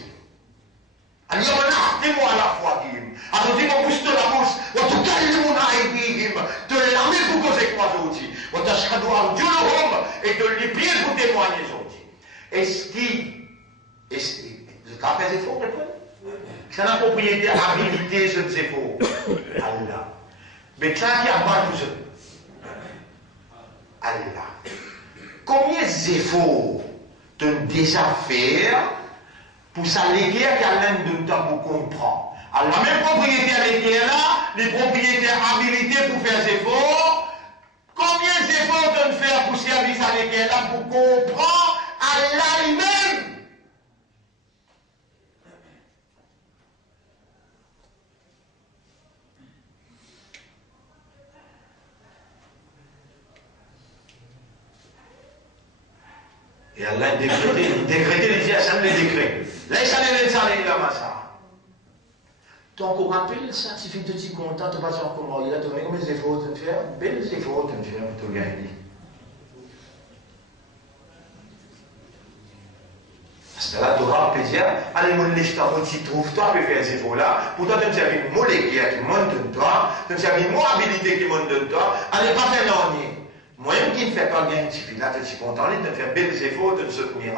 Alors, on a dis-moi à la fois, Guillaume. Alors, dis-moi, bouche de la bouche, on te calme mon aïe, Guillaume, de l'armée pour causer quoi aujourd'hui. On t'a doit Dieu le homme et de les prier pour témoigner aujourd'hui. Est-ce qu'il, vous avez fait des efforts, répondez? C'est la propriété, habilité, je ne sais pas. Allah. Mais ça qui a pas tout ça. Allah. Combien d'efforts tu as déjà fait pour s'alléguer à l'un de temps pour comprendre? Alors, la même propriété à l'équerre là, les propriétés habilitées pour faire des efforts, combien d'efforts tu as fait pour servir à l'équerre là pour comprendre Allah lui-même? Et Allah a décrété les assemblées des décrets. Là, il s'allait là, ça. Donc, on rappelle ça, il suffit de te dire content, tu vas dire comment il a donné combien d'efforts de faire, belles efforts de faire pour te gagner. Parce que là, tu auras un dire, allez, mon lécheur, tu trouves, toi, tu faire ces efforts-là, pour toi, tu as une molécule qui monte de toi, tu as une habilité qui monte de toi, allez, pas faire l'ennui. Moi-même qui ne fais pas bien, tu fais là, tu es content, de faire belles efforts, de se tenir,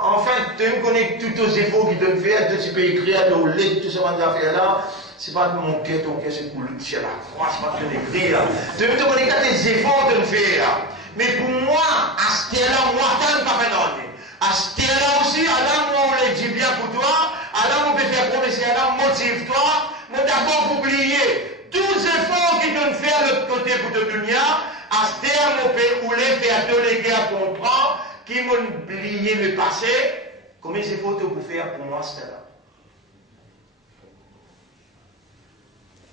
enfin, tu me connais tous les efforts qui te faire, tu peux écrire, de lire, tout ce qu'on a fait là, c'est pas mon cœur, ton cœur, c'est pour le tirer la croix, c'est pas te écrire. Tu me connais tous les efforts de faire. Mais pour moi, à ce là moi, tu n'as pas fait l'ennui. À ce là aussi, Allah, moi, on le dit bien pour toi, Allah, on peut faire promesser, Allah, motive-toi, mais d'abord, pour oublier tous les efforts qui te faire de l'autre côté pour te donner. À ce terme, on peut rouler, faire tous les gars comprendre, qui m'ont oublié le passé. Combien c'est faut te faire pour moi, c'est là?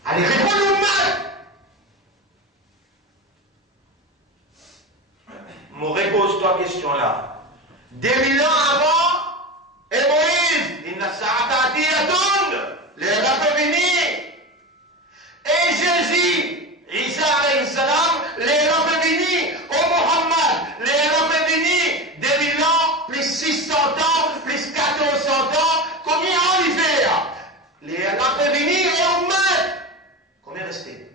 Allez, réponds-nous mal! Mon repose-toi question là. 2000 ans avant, et Moïse, il n'a pas dit à tout, les rabbins venus. Et Jésus, Isa alayhi salam, les rabbins venus, au Muhammad, les rabbins venus, 2000 ans, plus 600 ans, plus 1400 ans, combien ont il fait? Les rabbins venus et au mal. Combien resté?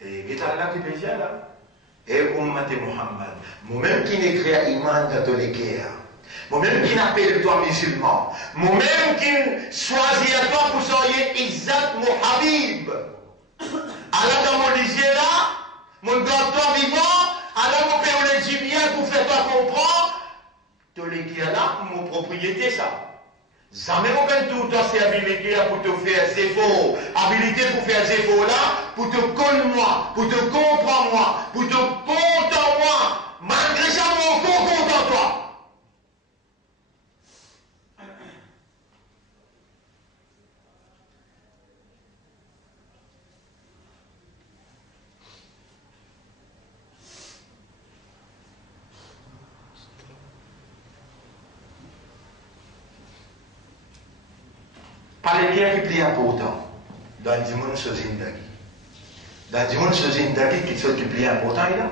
Et il est là qui peut dire là. Et Ummat Muhammad, moi-même qui n'écris à Iman dans les guerres, moi-même qui n'appelle toi musulman, moi-même qui choisis à toi pour soyez Izzat Habib. Alors dans mon lycée là, mon docteur vivant, alors mon père le dit bien pour faire toi comprendre, tous les guerres là, mon propriété ça. Jamais on peut tout dans ces habilités pour te faire ces faux, habilité pour faire ces faux là, pour te connaître moi, pour te comprendre moi, pour te comprendre moi, malgré ça mon corps content toi. Pas les guerres qui plient important dans le monde ce zindagi. Dans le monde ce zindagi qui fait du pli important il a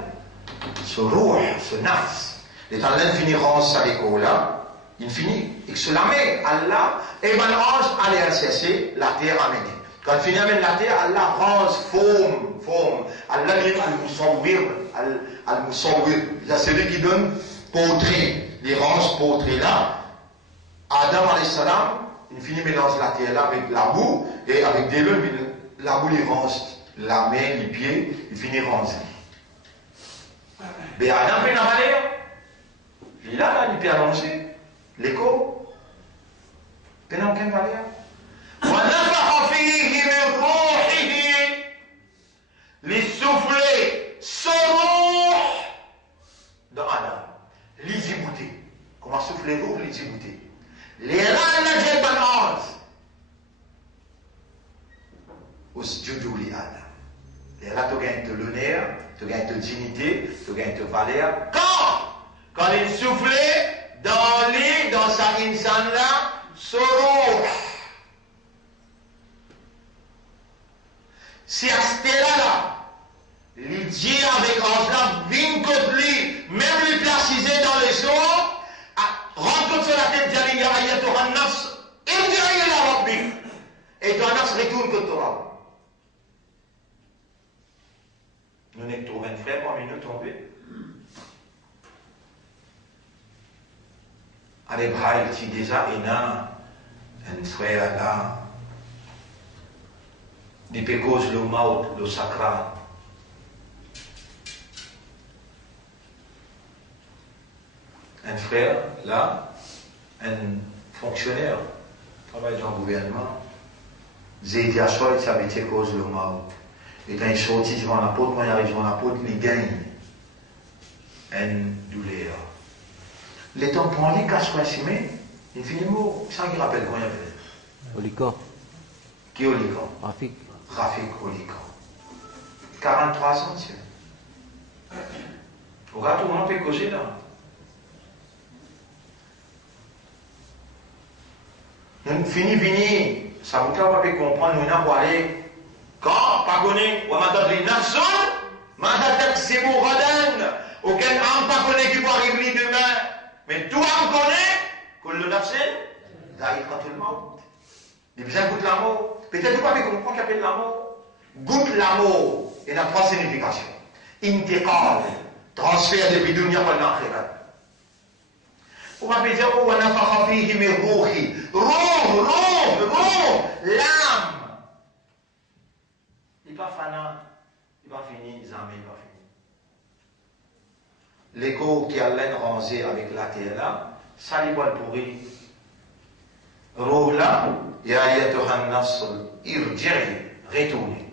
ce rouh, ce nafs. Les temps là finiront ça l'école là, il finit et que cela met Allah et ben ange aller chercher la terre amenée. Quand il finit avec la terre, Allah range forme. Allah dit al-musawwir, c'est celui qui donne portrait, les range portrait là. Adam alayhi salam il finit mélange la terre là avec la boue et avec des leux, la boue il range la main, les pieds, il finit range. Mais Adam fait la valeur. Il a là, il peut allonger. L'écho. Il n'a aucune valeur. وَنَفَخَ فِيهِ مِنْ رُوحِهِ les souffler son roux dans Adam. L'izibouté. Comment souffler roux, l'izibouté. Les rats la djebbanaz au studio li Adam. Les rats tu gagnes de l'honneur, tu gagnes de dignité, tu gagnes de valeur. Quand il soufflait dans sa insan là, son roux. Si à ce là, il dit avec Ange vin contre lui, même lui placisé dans les eaux, rentre sur la tête d'Ali Yarayatohan Nafs, irji'i ila Rabbik. Et ton Nafs retourne contre toi. Nous n'êtes pas 20 frères parmi nous tombés. Allez, Braille, tu déjà un frère là. Di pecos le maut, le sacra. Un frère, là, un fonctionnaire, travaille dans le gouvernement. J'ai été à soi, il savait que cause le maut. Et quand il sortit devant la porte, quand il arrive devant la porte, il gagne une douleur. Les temps pour aller, casse-toi, il finit mot, sans qu'il rappelle comment il appelle. Olican. Qui est Olican? Rafik. Rafik Olican. 43 ans, monsieur. Regarde tout le monde peut causer là. Nous fini, ça vous pas pu comprendre, nous n'avons pas aller. Quand, pas connu, on m'a donné 900, m'a donné c'est mon radin. Aucun homme pas connu qui va arriver demain. Mais tout homme connaît que le 900, d'ailleurs quand tout le monde. Il a besoin de goûter l'amour. Peut-être pas comprendre qu'il appelle l'amour. Goûte l'amour. Il a 3 significations. Intiqal, transfert depuis dunya par l'akhirat. On va dire, oh, on a pas fait mais rouhi. Roh, l'âme. Il n'est pas fanat. Il va finir, jamais il va finir. L'écho qui a l'aine rangée avec la terre là, ça lui va le pourrir. Roh là, ya ayatuhan nafsul irji'i, retournez.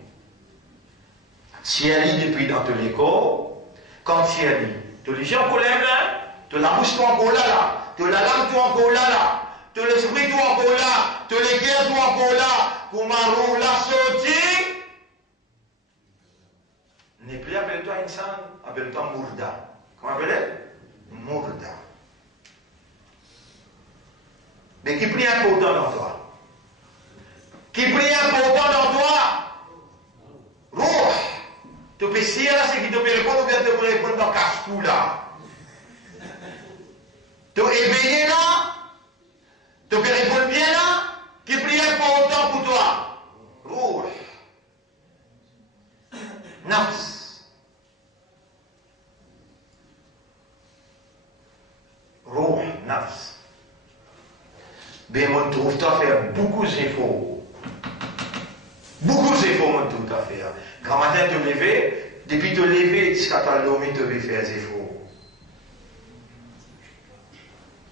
Si elle lit depuis dans tous les corps, quand si elle lit, tu les gens qu'on lève là, tu la bouche toi encore là, tu la langue toi encore là, tu l'esprit toi encore là, tu les guerres toi encore là, pour ma roue la sortie, n'est plus appelle-toi insan, appelle-toi mourda. Comment appelle-elle? Mourda. Mais qui prie important dans toi? Qui prie important dans toi? Roh. Tu peux essayer là, c'est qui te peut répondre ou bien te peut répondre dans casse-cou là. Tu es éveillé là? Tu peux répondre bien là? Qui prie important pour toi? Roh. Nafs. on trouve à faire beaucoup d'efforts. Beaucoup d'efforts, on trouve à faire. Quand matin te lever, depuis te lever, jusqu'à ta dormir, tu veux faire des efforts.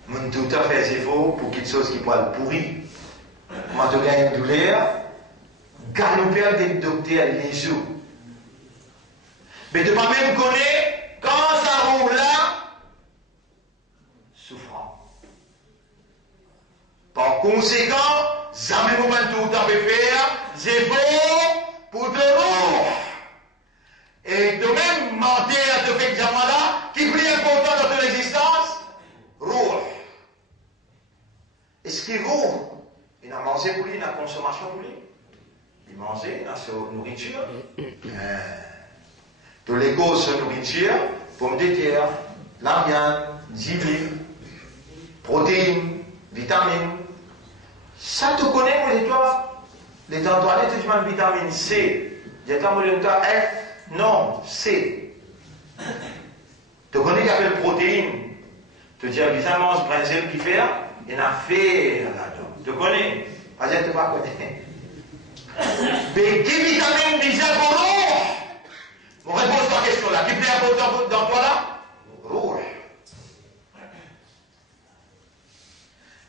On trouve à faire des efforts pour quelque chose qui peut être pourri. Moi, tu gagnes une douleur, galoper avec des docteurs les jours. Mais tu ne peux pas même connaître quand ça roule là, souffrant. Par conséquent, jamais vous pouvez tout à fait faire, c'est bon pour te rouler. Et de même, mentir à te faire examen là, qui est plus important dans ton existence, roule. Est-ce qu'il roule? Il a mangé pour lui, il a consommation pour lui. Il mangeait, il a sa nourriture. Tous les causes de nourriture, pommes de terre, la viande, huiles, protéines, vitamines. Ça tu connais, moi, et toi? Les temps toilettes, tu demandes vitamine C. Il y a tant de F, non, C. Tu connais qu'il y a le protéine. Tu dis, vitamine mange brinzel qui fait, il y a fait là-dedans. Tu connais? Ah, je ne te pas connais. Mais qui vitamine déjà pour l'eau? On répond à cette question-là. Qui plaît important dans toi là? Rouge.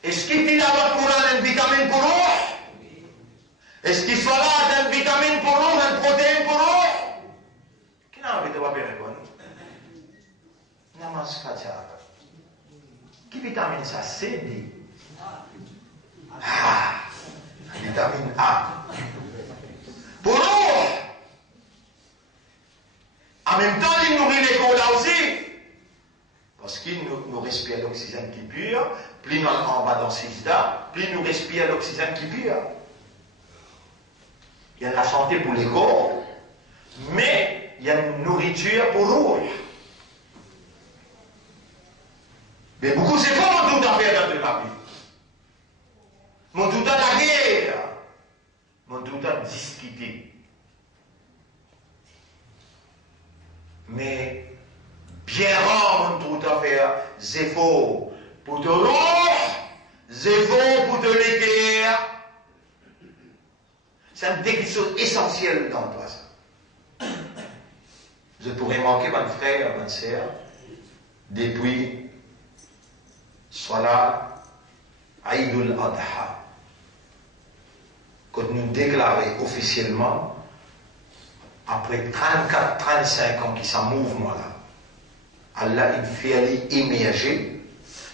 Est-ce qu'il fait là-bas pour une vitamine pour l'eau? Est-ce qu'il soit là une vitamine pour l'eau, une protéine pour l'eau? Qui n'a envie de voir bien répondre? Namaskar. Qui vitamine ça? C'est dit. Ah, vitamine A. Pour l'eau. En même temps, il nourrit les corps là aussi. Parce qu'il nous respire l'oxygène qui est pur. Plus nous en bas dans 6 là, plus nous respire l'oxygène qui est pur. Il y a de la santé pour les corps, mais il y a une nourriture pour l'eau. Mais beaucoup c'est fort mon tout à faire dans la vie. Mon tout à la guerre. Mon tout à discuter. Mais bien rare, mon tout à faire, c'est faux. Pour te l'eau, c'est faux pour te l'équerre. C'est quelque chose d'essentiel dans toi, ça. Je pourrais manquer mon frère, ma soeur, depuis, Salat Aïdul Adha. Quand nous déclarons officiellement, après 34-35 ans qui s'en mouvement là, Allah il fait aller émerger.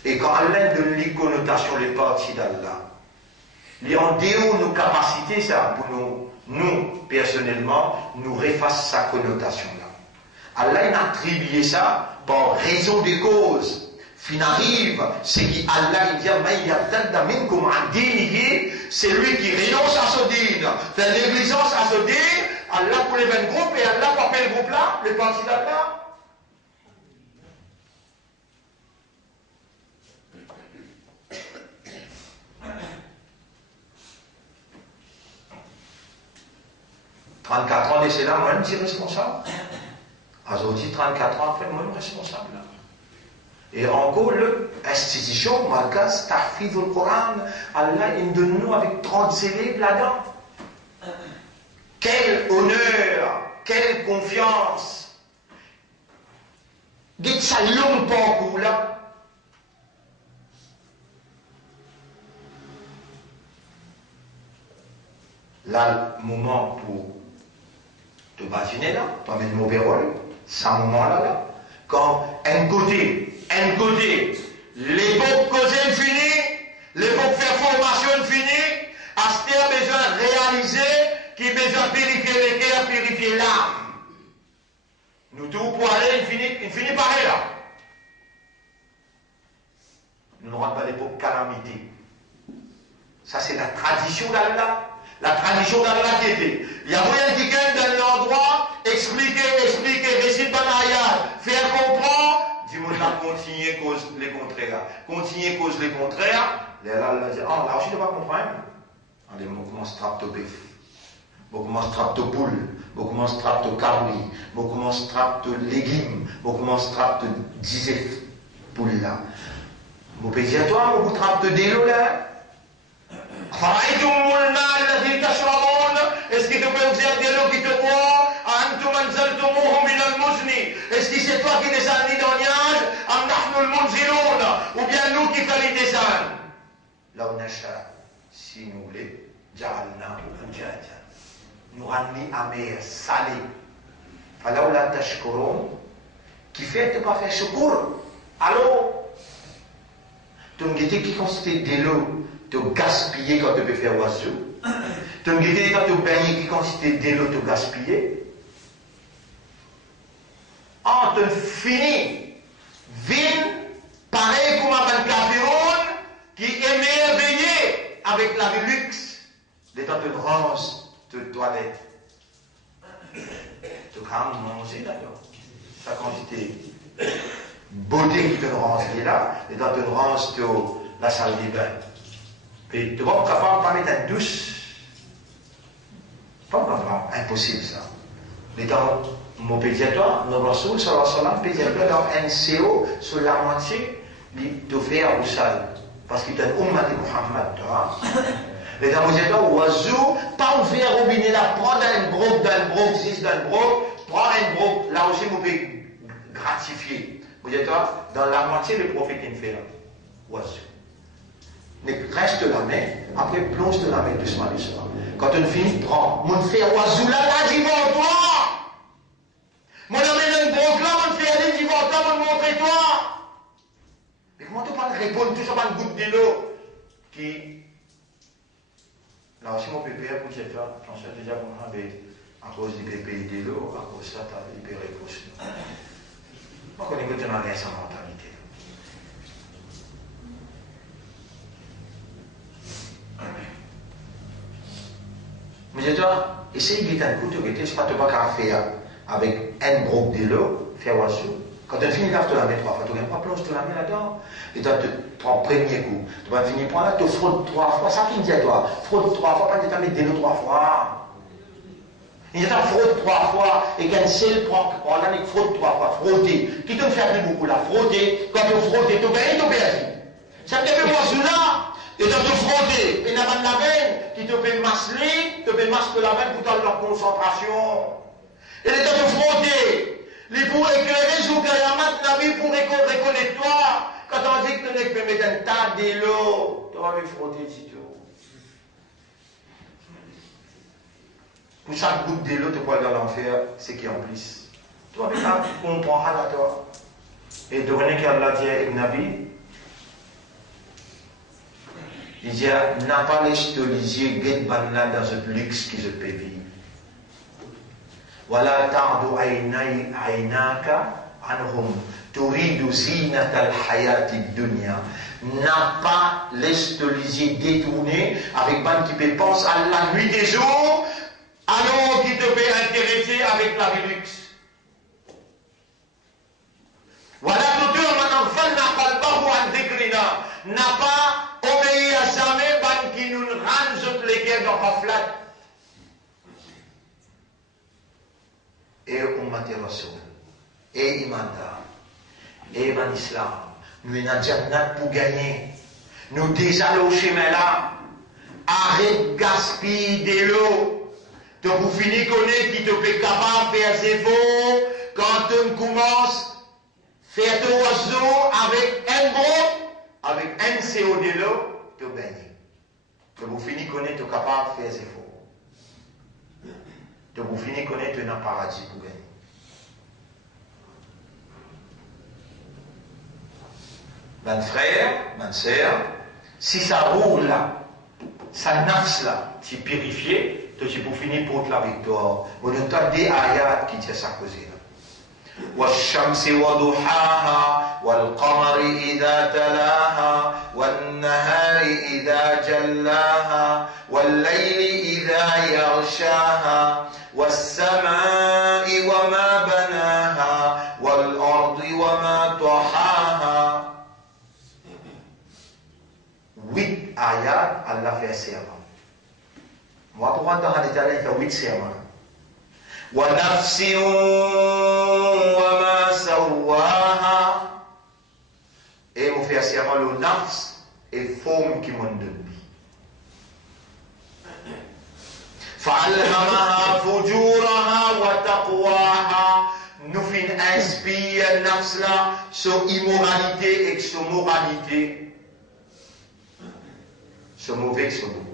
Et quand Allah donne les connotations, les parties d'Allah, il en déhaut nos capacités, ça, pour nous, personnellement, nous refasse sa connotation là. Allah il a attribué ça par raison des causes. Fin arrive, c'est qu'Allah il dit, mais il y a tant d'amis comme un dîner, c'est lui qui renonce à ce dîner, fait négligence à ce dîner, Allah pour les 20 groupes et Allah pour quel groupe là, les parties d'Allah. « 34 ans d'essai là, moi, je suis responsable. Aujourd'hui, 34 ans après, moi, je suis responsable. Et encore, l'institution, Markaz, Tahfidh al-Quran, Allah, il donne nous avec 30 élèves là-dedans. Quel honneur, quelle confiance. Dites ça long parcours là. Là, le moment pour te imaginer là, toi-même mauvais rôle, ce moment-là, là, quand un côté, l'époque causée finie, l'époque faire formation finie, Aster a besoin de réaliser qu'il a besoin de purifier les cœurs, purifier l'âme. Nous tous pour aller, il finit par là. Nous n'aurons pas l'époque calamité. Ça c'est la tradition d'Allah. La tradition d'Allah qui était. Il y a moyen qui gagne dans l'endroit, expliquer, réciter par l'ayat, faire comprendre. Dis-moi là, continuer cause les contraires. Continuer cause les contraires. Là, Allah dit, ah, là, je ne vais pas comprendre. Allez, on commence à trapper bœuf. On commence à trapper poule. On commence à trapper carbi. On commence à trapper légumes. On commence à trapper disette poule là. On peut dire, toi, on vous trappe de délo là. Est-ce qu'il te peut observer de l'eau qui te boit? Est-ce que c'est toi qui descends dans le nuage? Ou bien nous qui faisons les descendre? Là on achète, si nous voulons, nous rendons amer, salé. Alors là, qui fait de pas faire secours. Alors, tu me dis qui consiste de l'eau, de gaspiller quand tu peux faire oiseau. Tu me dis quand tu baignes qui consiste de l'eau, de gaspiller. En te fini, vine, pareil comme un capiron qui est merveillé avec la vie luxe, de temps de bronze, de toilette. Tu vas manger d'ailleurs. Ça quantité beauté qui te range là, et dans te range de la salle des bains. Et tu vas pas mettre une douche. Pas impossible ça. Mais dans mon pédiatoire, nos Rasoul, sallallahu alayhi wa sallam, pédiatoire dans un CO sur la moitié, il te fait à salle. Parce qu'il est un ummat de Muhammad, toi. Les dames, vous êtes là, oiseau, pas ouvert au robinet là, prendre un broc, six d'un broc, prendre un broc, là aussi, vous pouvez gratifier. Vous êtes là, dans la moitié, le prophète il fait là, oiseau. Mais reste la main, après plonge de la main doucement, doucement. Quand on finit, prends, mon fait oiseau là, j'y vais en toi. Mon amène un broc là, mon fait aller, j'y vais en toi, mon montre toi. Mais comment tu parles répondre toujours par une goutte de l'eau qui. Là aussi, mon pépé, pour cette femme, j'en sais déjà à cause du pépé de l'eau, à cause de ça, tu as libéré pour ça. Moi, je connais que tu n'as rien sans mentalité. Mais je dois essayer de faire un coup de rété, c'est pas tout pas faire avec un broc de l'eau, faire oiseau. Quand tu finis là, tu la mets 3 fois, tu ne pas plonge, tu la mets là-dedans. Et tu prends le premier coup. Tu vas finir par là, tu frottes 3 fois. Ça qui me dit à toi, frotte 3 fois, pas tu mettre de l'eau 3 fois. Il y a frotte 3 fois, et qu'un seul prend là, il frotte 3 fois, frotter. Qui te fait plus beaucoup là, frotter. Quand tu frottes, tu gagnes, tu perds. Ça te fait oiseau là, et tu te frotter. Et dans la veine, qui te fait masser, tu peux masser la veine pour leur concentration. Et tu te frotter. Les pour éclairer sous Kayamat, la vie pour reconnaître toi. Quand on dit que tu ne peux mettre un tas de l'eau, tu vas me frotter si tu veux. Pour chaque goutte de l'eau, tu peux aller dans l'enfer, c'est qui en plus. Tu vas bien comprendre à toi. Et de venir qu'Allah dit à Nabi, il dit, n'a pas les stolisiers, guette banna dans ce luxe qui se peut vivre. ولا تعد عيناك عنهم تريد زينة الحياة الدنيا. N'a pas l'estolisier détourné avec ban qui peut penser à la nuit des jours, alors qui te peut intéresser avec la vie luxe. Voilà tout n'a pas obéi à jamais ban qui nous rend les guerres dans la flatte. Et Ummati Rasoul, et Imanda, et Ban Islam, nous avons Jannat pour gagner. Nous déjà au chemin là, arrête gaspiller de l'eau. Donc vous finissez connaître qui te fait capable de faire ses efforts quand on commence à faire ton oiseau avec un gros, avec un CO de l'eau, tu gagnes. Donc vous finissez connaître capable de faire ses efforts. Donc vous finissez connaître un paradis pour gagner. Mon frère, ma soeur, si ça roule là, ça nafs là, tu purifié, tu peux finir pour la victoire. On entend des ayats qui disent ça cause là. والشمس وضحاها والقمر إذا تلاها والنهار إذا جلاها والليل إذا يغشاها والسماء وما بناها والأرض وما طحاها. 8 ayats, Allah fait un serment. Moi, pour entendre les détails, il fait 8 serments. وَنَفْسٍ وَمَا سَوَّاهَا. Et mon frère serment, le nafs est forme qui m'en donne. فَأَلْهَمَهَا فُجُورَهَا وَتَقْوَاهَا. Nous fin inspire nafs là, sur immoralité et sur moralité. Sur mauvais et sur bon.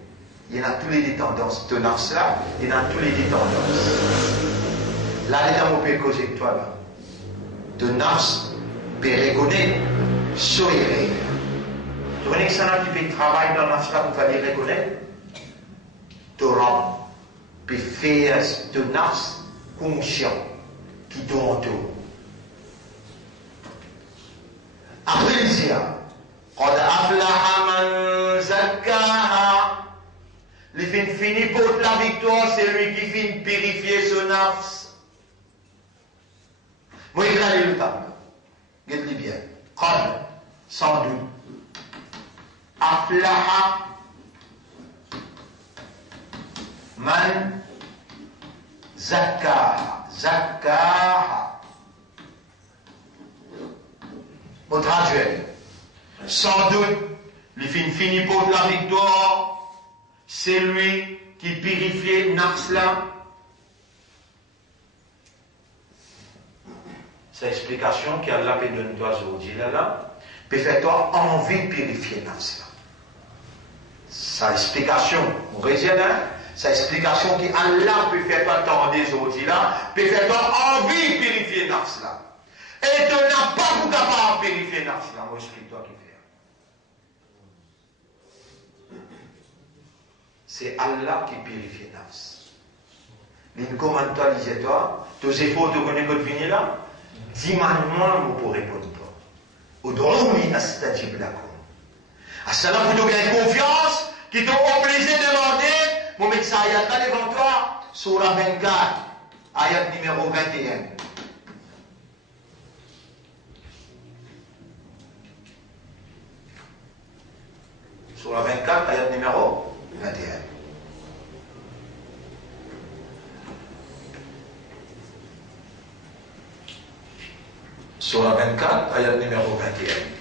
Il y en a tous les tendances de nafs là, il y en a tous les tendances. Là, les gens peuvent causer avec toi là. De nafs, peut reconnaître, sur les règles. Tu connais que ça qui fait travail dans nafs là pour faire les reconnaître? Torah peut faire de nafs conscient qui t'entoure. Après il dit, قد أفلح من زكاها. Il finit pour la victoire, c'est lui qui finit purifier son nafs. Moi, il a le temps. Regarde-le bien. قد, sans doute. أفلح من زكاها. زكاها. Au traduit. Sans doute, il finit pour la victoire, c'est lui qui purifie nafs là. C'est l'explication qu'Allah peut donner toi aujourd'hui là, peut faire toi envie de purifier nafs là. C'est l'explication, on résume, c'est l'explication qu'Allah peut faire toi tendre aujourd'hui là, peut faire toi envie de purifier nafs là. Et tu n'as pas pour capable de purifier nafs là, moi explique toi qui fait. C'est Allah qui purifie nafs. Il commande toi, disais-toi, tous ces efforts de connaître votre fini là, dis-moi pour répondre toi. Ud'ouni astajib lakum. À cela, vous devez avoir confiance, qui t'ont obligé de demander, mon médecin ayat là devant toi, Surah 24, ayat numéro 21. Surah 24, ayat numéro 21. Surah 24, ayat numéro 21.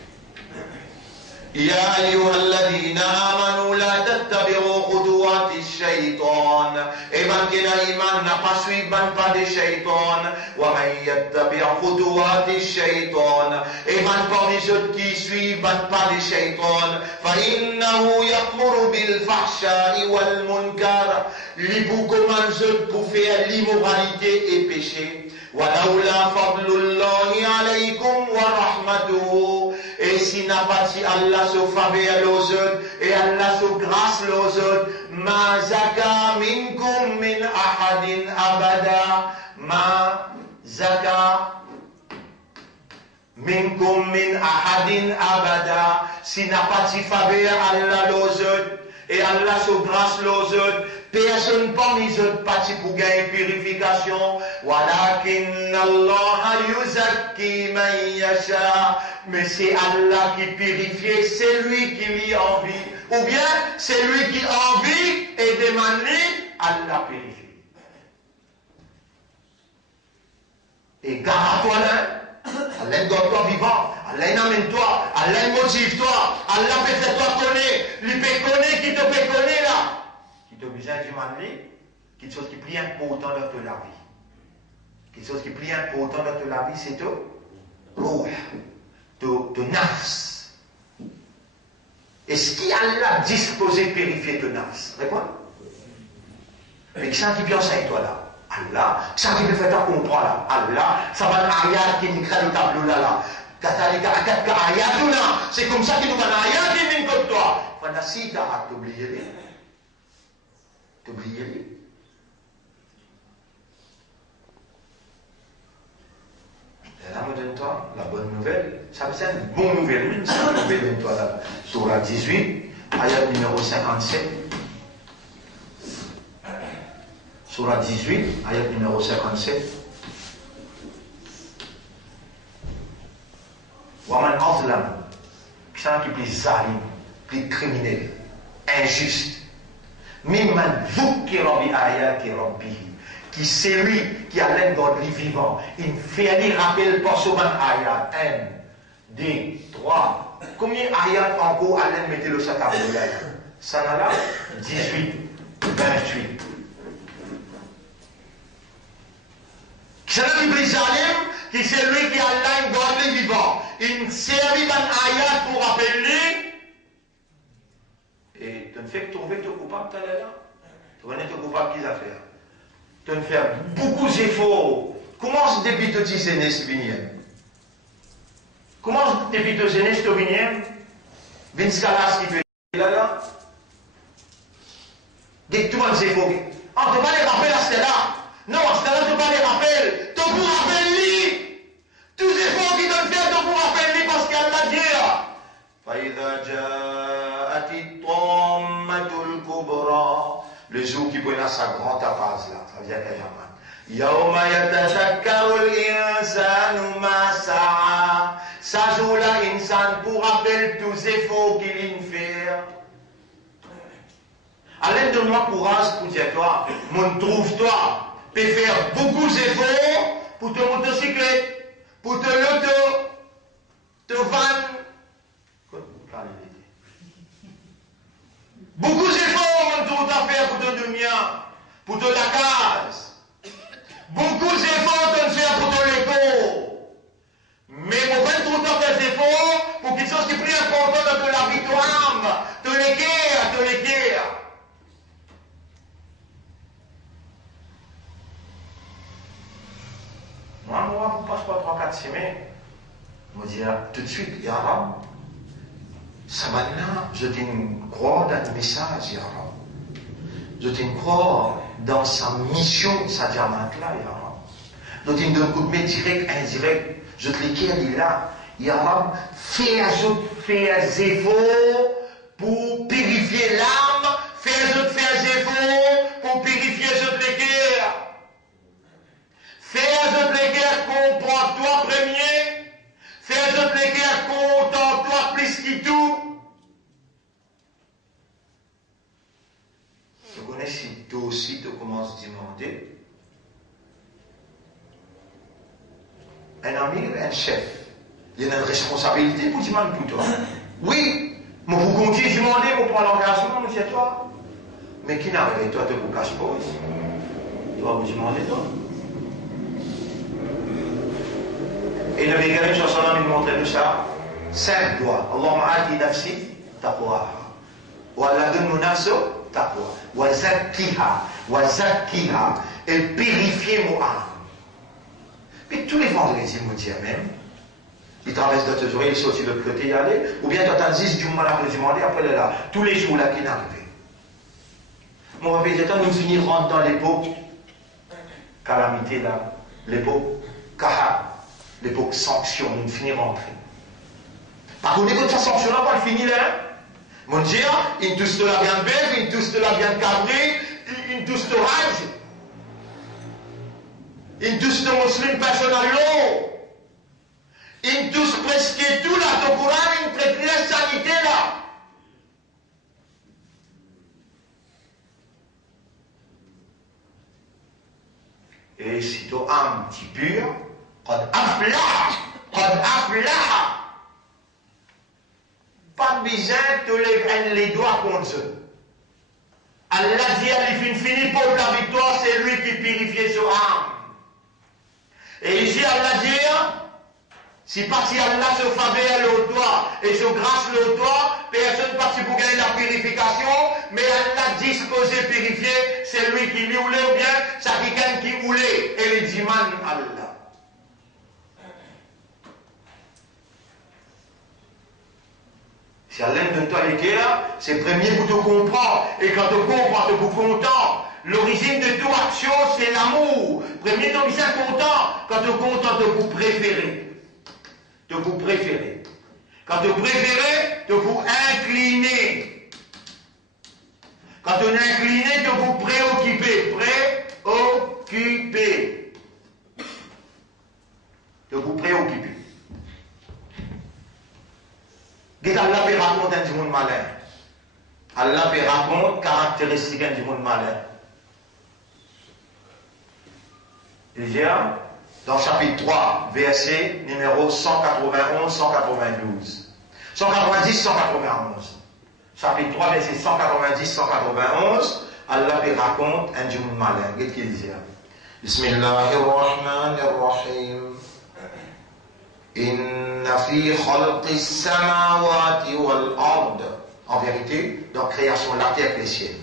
يا أيها الذين آمنوا لا تتبعوا خطوات الشيطان. Et man qui n'a iman n'a pas suivi pas de shaitan. ومن يتبع خطوات الشيطان. Et man parmi ceux qui suivent pas de shaitan. فإنه يأمر بالفحشاء والمنكر. Li pour commencer pour faire l'immoralité et péché. ولولا فضل الله عليكم ورحمته. Et si n'a pas si Allah se faveur aux autres et Allah se grâce aux autres, ma zaka minkum min ahadin abada. Ma zaka minkum min ahadin abada. Si n'a pas si faveur Allah aux autres et Allah se grâce aux autres, personne parmi les autres partis pour gagner purification. Walakin Allah yuzakki man yasha. Mais c'est Allah qui purifie, c'est lui qui lui envie. Ou bien c'est lui qui envie et demande Allah purifie. Et garde-toi là. Allah donne toi vivant. Allah amène toi. Allah motive toi. Allah peut faire toi connaître. Il peut connaître qui te peut connaître là. Qui te besoin du mari, quelque chose qui est plus important dans toute la vie. Quelque chose qui est plus important dans toute la vie, c'est de nafs. Est-ce qu'il Allah disposé de purifier de nafs? Réponds. Mais qui ça qui vient avec toi là? Allah. Ça qui peut faire ta comprendre là? Allah. Ça va être ayat qui nous crée le tableau là. C'est comme ça qu'il nous a ayat qui vient comme toi. Pendant si tu as oublié. T'oubliez-les. Et là, me donne-toi la bonne nouvelle. Ça c'est une bonne nouvelle. Une seule nouvelle, donne-toi là. Surah 18, ayat numéro 57. Surah 18, ayat numéro 57. Waman azlam. Qui est plus zalim, plus criminel, injuste. Mimman dhukira bi ayati rabbih. Qui c'est lui qui a l'aide dans le vivant. Il fait des rappels pour ce ayat. 1, 2, 3. Combien d'ayats encore Alain mettez le sac à bouillard? Ça n'a là 18, 28. C'est le Ibrisalim qui c'est lui qui Allah garde les vivants. Il servit d'un ayat pour appeler. Et tu ne fais que trouver que tu es coupable, tu es là. Tu connais que coupable qu'ils a fait. Tu ne fais beaucoup d'efforts. Comment depuis que tu es né, ce vignen? Comment depuis que tu es né, ce vignen? Vinscalas qui fait là. Dès que tu vas les efforts. On ne peut pas les rappeler à ce là. Non, à ce là, tu ne peux pas les rappeler. Tu peux rappeler. Tous les efforts qui donnent faire, tu peux rappeler parce qu'elle l'a dit. Le jour qui prenait sa grande tapase là, ça vient qu'à Yaman. Yawma yatazakkaru al-insanu ma sa'a. Ça jour-là, l'insan pour rappeler tous les efforts qu'il fait. Allez, donne-moi courage pour dire toi, mon trouve-toi, peut faire beaucoup d'efforts pour te motocyclette, pour te l'auto, te van. Beaucoup d'efforts, mon trouve à faire pour te lumière, pour te la case. Beaucoup d'efforts de faire pour ton écho. Mais mon frère trouve à faire des efforts pour qu'ils soient plus importants de la victoire, de l'équerre. Moi, je passe pas 3-4 semaines. Je me dis tout de suite, Yaram, ça maintenant, je te crois dans le message, Yaram. Je te crois dans sa mission, sa diamante-là, Yaram. Je te donne un coup de main direct, indirect. Je te l'écris là, Yaram, fais des efforts pour purifier l'âme, fais des efforts pour purifier les guerres. Fais les guerres contre toi premier, fais les guerres contre toi plus que tout. Vous connaissez si toi aussi tu commences à demander. Un ami, un chef, il a une responsabilité pour demander pour toi. Oui, mais vous continuez à demander pour prendre l'engagement, c'est toi. Mais qui n'a pas toi, tu vous caches pas. Tu vas vous demander toi. Et le Karim sallallahu il montre tout ça. 5 doigts. Allahumma ati nafsi taqwa. Wa ladunnu nafsu taqwa. Wa zakkiha. Et purifier mon âme. Puis tous les vendredis, je me dis même, il traverse notre journée, il saute sur le côté y aller, ou bien tu attends 10 du mal à le demander, après il est là. Tous les jours là qui n'arrivent. Mon végétal, nous finirons dans l'époque calamité là, l'époque kahar. L'époque sanction, nous finirons entrer. Par contre, quand ça sanction là, on va le finir là. Mon Dieu, il touche de la viande bête, il touche de la viande cabrée, il touche de rage. Il touche de musulmans personnels. Il touche presque tout là, ton Coran, il traite la sanité là. Et si ton âme est pure, قد أفلح pas besoin de te lever les doigts contre eux. Allah dit à l'infini pour la victoire, c'est lui qui purifie son âme. Et ici Allah dit, si parti Allah se faveur le toi et se grâce le toi, personne parti pour gagner la purification, mais Allah disposé purifier, c'est lui qui lui voulait ou bien, c'est quelqu'un qui voulait, et les diman Allah. Si Allah donne toi les guerres, c'est premier pour te comprendre. Et quand tu comprends, tu es content. L'origine de toute action, c'est l'amour. Premier, tu es content. Quand tu es content, tu vous préférer. De vous préférer. Quand tu préférer, de vous incliner. Quand tu es incliné, de vous préoccuper. Préoccuper. De vous préoccuper. Allah peut raconter un monde malin. Allah peut raconter caractéristiques du monde malin. Il dit dans chapitre 3, verset numéro 191-192. 190-191. Chapitre 3, verset 190-191. Allah peut raconter un monde malin. Qu'est-ce qu'il dit? Bismillahirrahmanirrahim. Inna fi khalqis samawati wal ard. En vérité, dans la création de la terre et des cieux.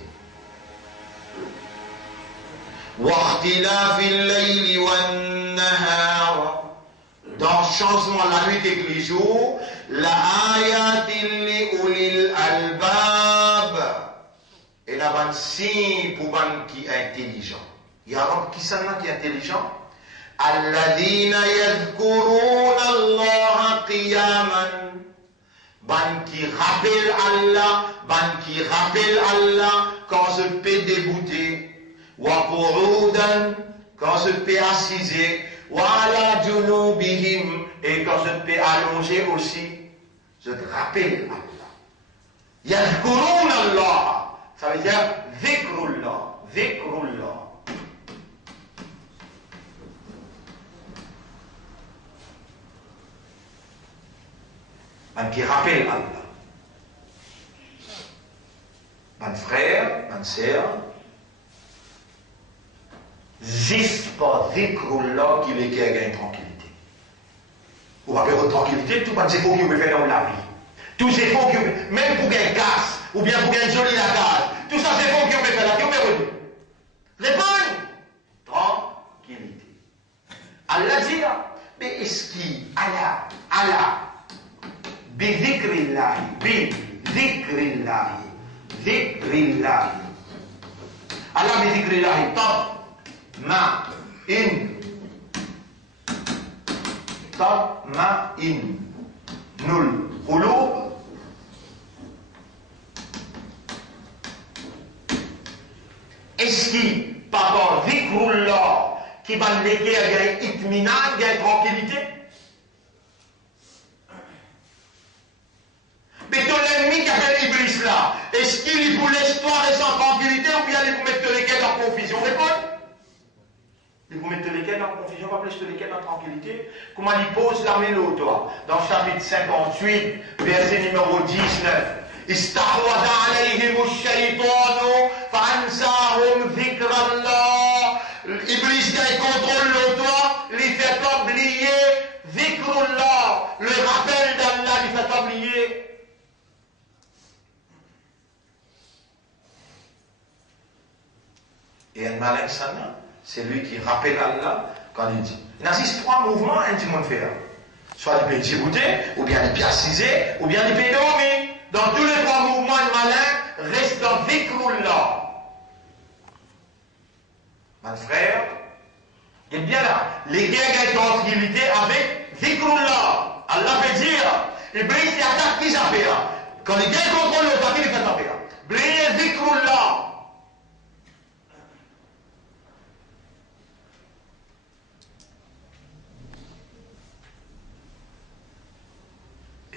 Wa'khtilafil layli wan nahar. Dans le changement de la nuit et les jours, la ayatin li ulil albab. Et la bonne signe pour ban qui est intelligent. Il y a un qui est intelligent. Alladhina yadhkuruna Allah qiyaman. Ban qui rappelle Allah quand je peux débouter. Wa qu'udan quand je peux assiser. Wa ala junubihim et quand je peux allonger aussi. Je te rappelle Allah. Yadhkuruna Allah. Ça veut dire dhikrullah, dhikrullah. Un qui rappelle Allah. Un frère, une sœur, juste pas dhikrullah qui veut qu'il y ait une tranquillité. Ou pas de tranquillité, tout pas de efforts qu'il veut faire dans la vie. Tous ces efforts qu'il veut, même pour qu'il casse, ou bien pour gagner joli la case. Tout ça, c'est bon qui on peut faire là, qui on peut redire. Réponds. Tranquillité. Allah dit là, mais est-ce qu'il, Allah, bidhikrillahi, dhikrillahi. Allah bidhikrillahi, top, ma, in, nul, qulub. Est-ce qu'il, par rapport à dhikrullah, qui va léguer à une itmina, à une tranquillité? Mais ton ennemi qui appelle Iblis là, est-ce qu'il pour l'espoir et sans tranquillité ou bien il vous mettre lesquels en confusion? Réponds. Il vous mettre lesquels en confusion, pas plus lesquels en tranquillité? Comment il pose la mélodie, toi? Dans le chapitre 58, verset numéro 19. استحوذ عليهم الشيطان فأنساهم ذكر الله. Iblis qui contrôle le toi, lui fait oublier dhikrullah, le rappel d'Allah lui fait oublier. Et un malin sana, c'est lui qui rappelle Allah quand il dit. Il existe trois mouvements, un petit monde fait. Soit il peut djibouter, ou bien il peut assiser, ou bien il peut dormir. Dans tous les trois mouvements, le malin reste dans dhikrullah. Mon frère, il est bien là. Les guerres de tranquillité avec dhikrullah. Allah veut dire, Iblis il attaque qui ça fait. Quand les guerres contrôlent le temps, il fait ça fait. Brille dhikrullah.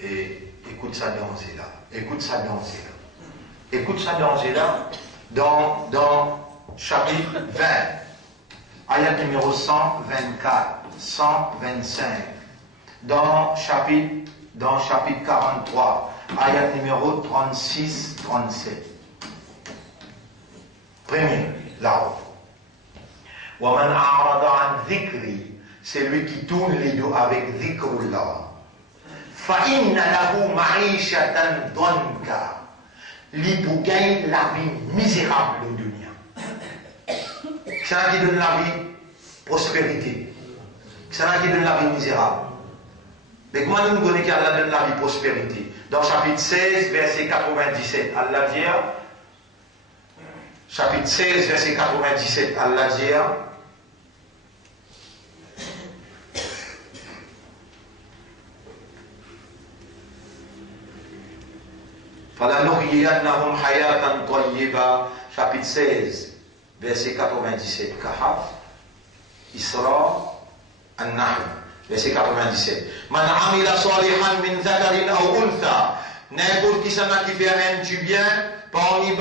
Et écoute ça danser là. Écoute ça danser là. Écoute ça danser là dans chapitre 20. Ayat numéro 124, 125. Dans chapitre 43. Ayat numéro 36, 37. Premier, là-haut. Wa man a'rada an dhikri. C'est lui qui tourne les dos avec dhikrullah. فَإِنَّ لَهُ مَعِيشَةً ضَنْكَ. Lui pour gagner la vie misérable au dunya. C'est là qui donne la vie prospérité. C'est là qui donne la vie misérable. Mais comment nous connaissons qu'Allah donne la vie prospérité? Dans chapitre 16, verset 97, Allah dit, chapitre 16, verset 97, Allah dit, فَلَنُحْيِيَنَّهُمْ حَيَاةً طَيِّبَةً. Chapitre 16, verset 97, Kahaf, Isra, An-Nahl, verset 97. Man amila salihan min zakarin aw untha. N'importe qui s'en a qui fait un du bien, parmi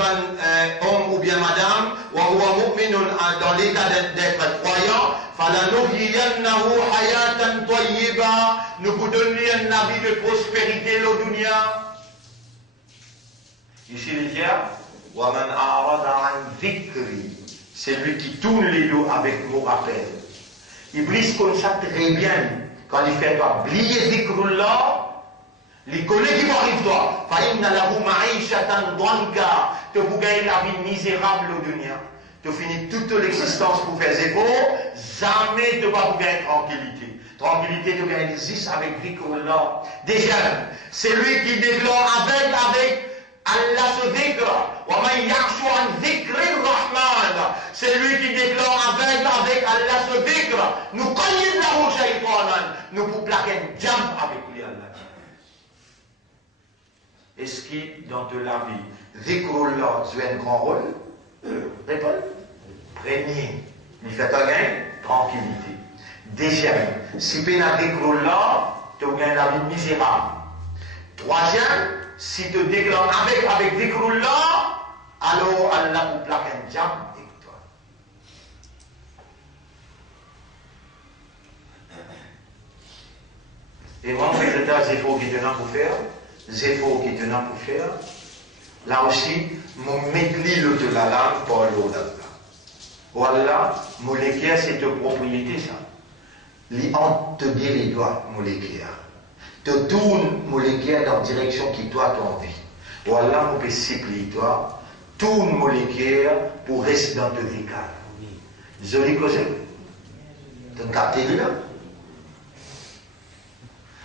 homme ou bien madame, wa huwa mu'minun, dans l'état d'être croyant, falanuhyiyannahu hayatan tayyiba. Nous vous donnons un avis de prospérité le dunya. Ici, il dit, wa man a'rada an dhikri. c'est lui qui tourne les dos avec mon rappel. Iblis comme ça très bien. Quand il fait toi, oublier zikrullah, il connaît qui va arriver toi. Fa'inna lahu ma'ishatan dhanka. Tu peux gagner la vie misérable au dunya. Tu finis toute l'existence pour faire zéro, jamais tu vas gagner tranquillité. Tranquillité, tu gagnes existe avec zikrullah. Déjà, c'est lui qui déclare avec Allah se dhikra. Wa man ya'shu an dhikri rahman. C'est lui qui déclare avec Allah se dhikra. Nous qayyid lahu shaytanan. Nous pour plaquer un jam avec lui Allah. Est-ce que dans de la vie, dhikrullah joue un grand rôle? Réponds. Premier, il fait un gain, tranquillité. Deuxième, si tu as dhikrullah, tu gagnes la vie misérable. Troisième, si tu déclares avec dhikrullah, alors Allah vous plaque un jam avec toi. Et moi, en fait, c'est efforts qui te pour faire. Les efforts qui te pour faire. Là aussi, mon maîtrise de la langue pour l'eau d'Allah. Voilà, molécule, c'est ta propriété, ça. On te dit les doigts, molécule. Te tourne molécule dans la direction qui toi t'as envie. Voilà, on peut cycler toi. Tourne molécule pour rester dans le décal. Joli cause. Tu as capté là?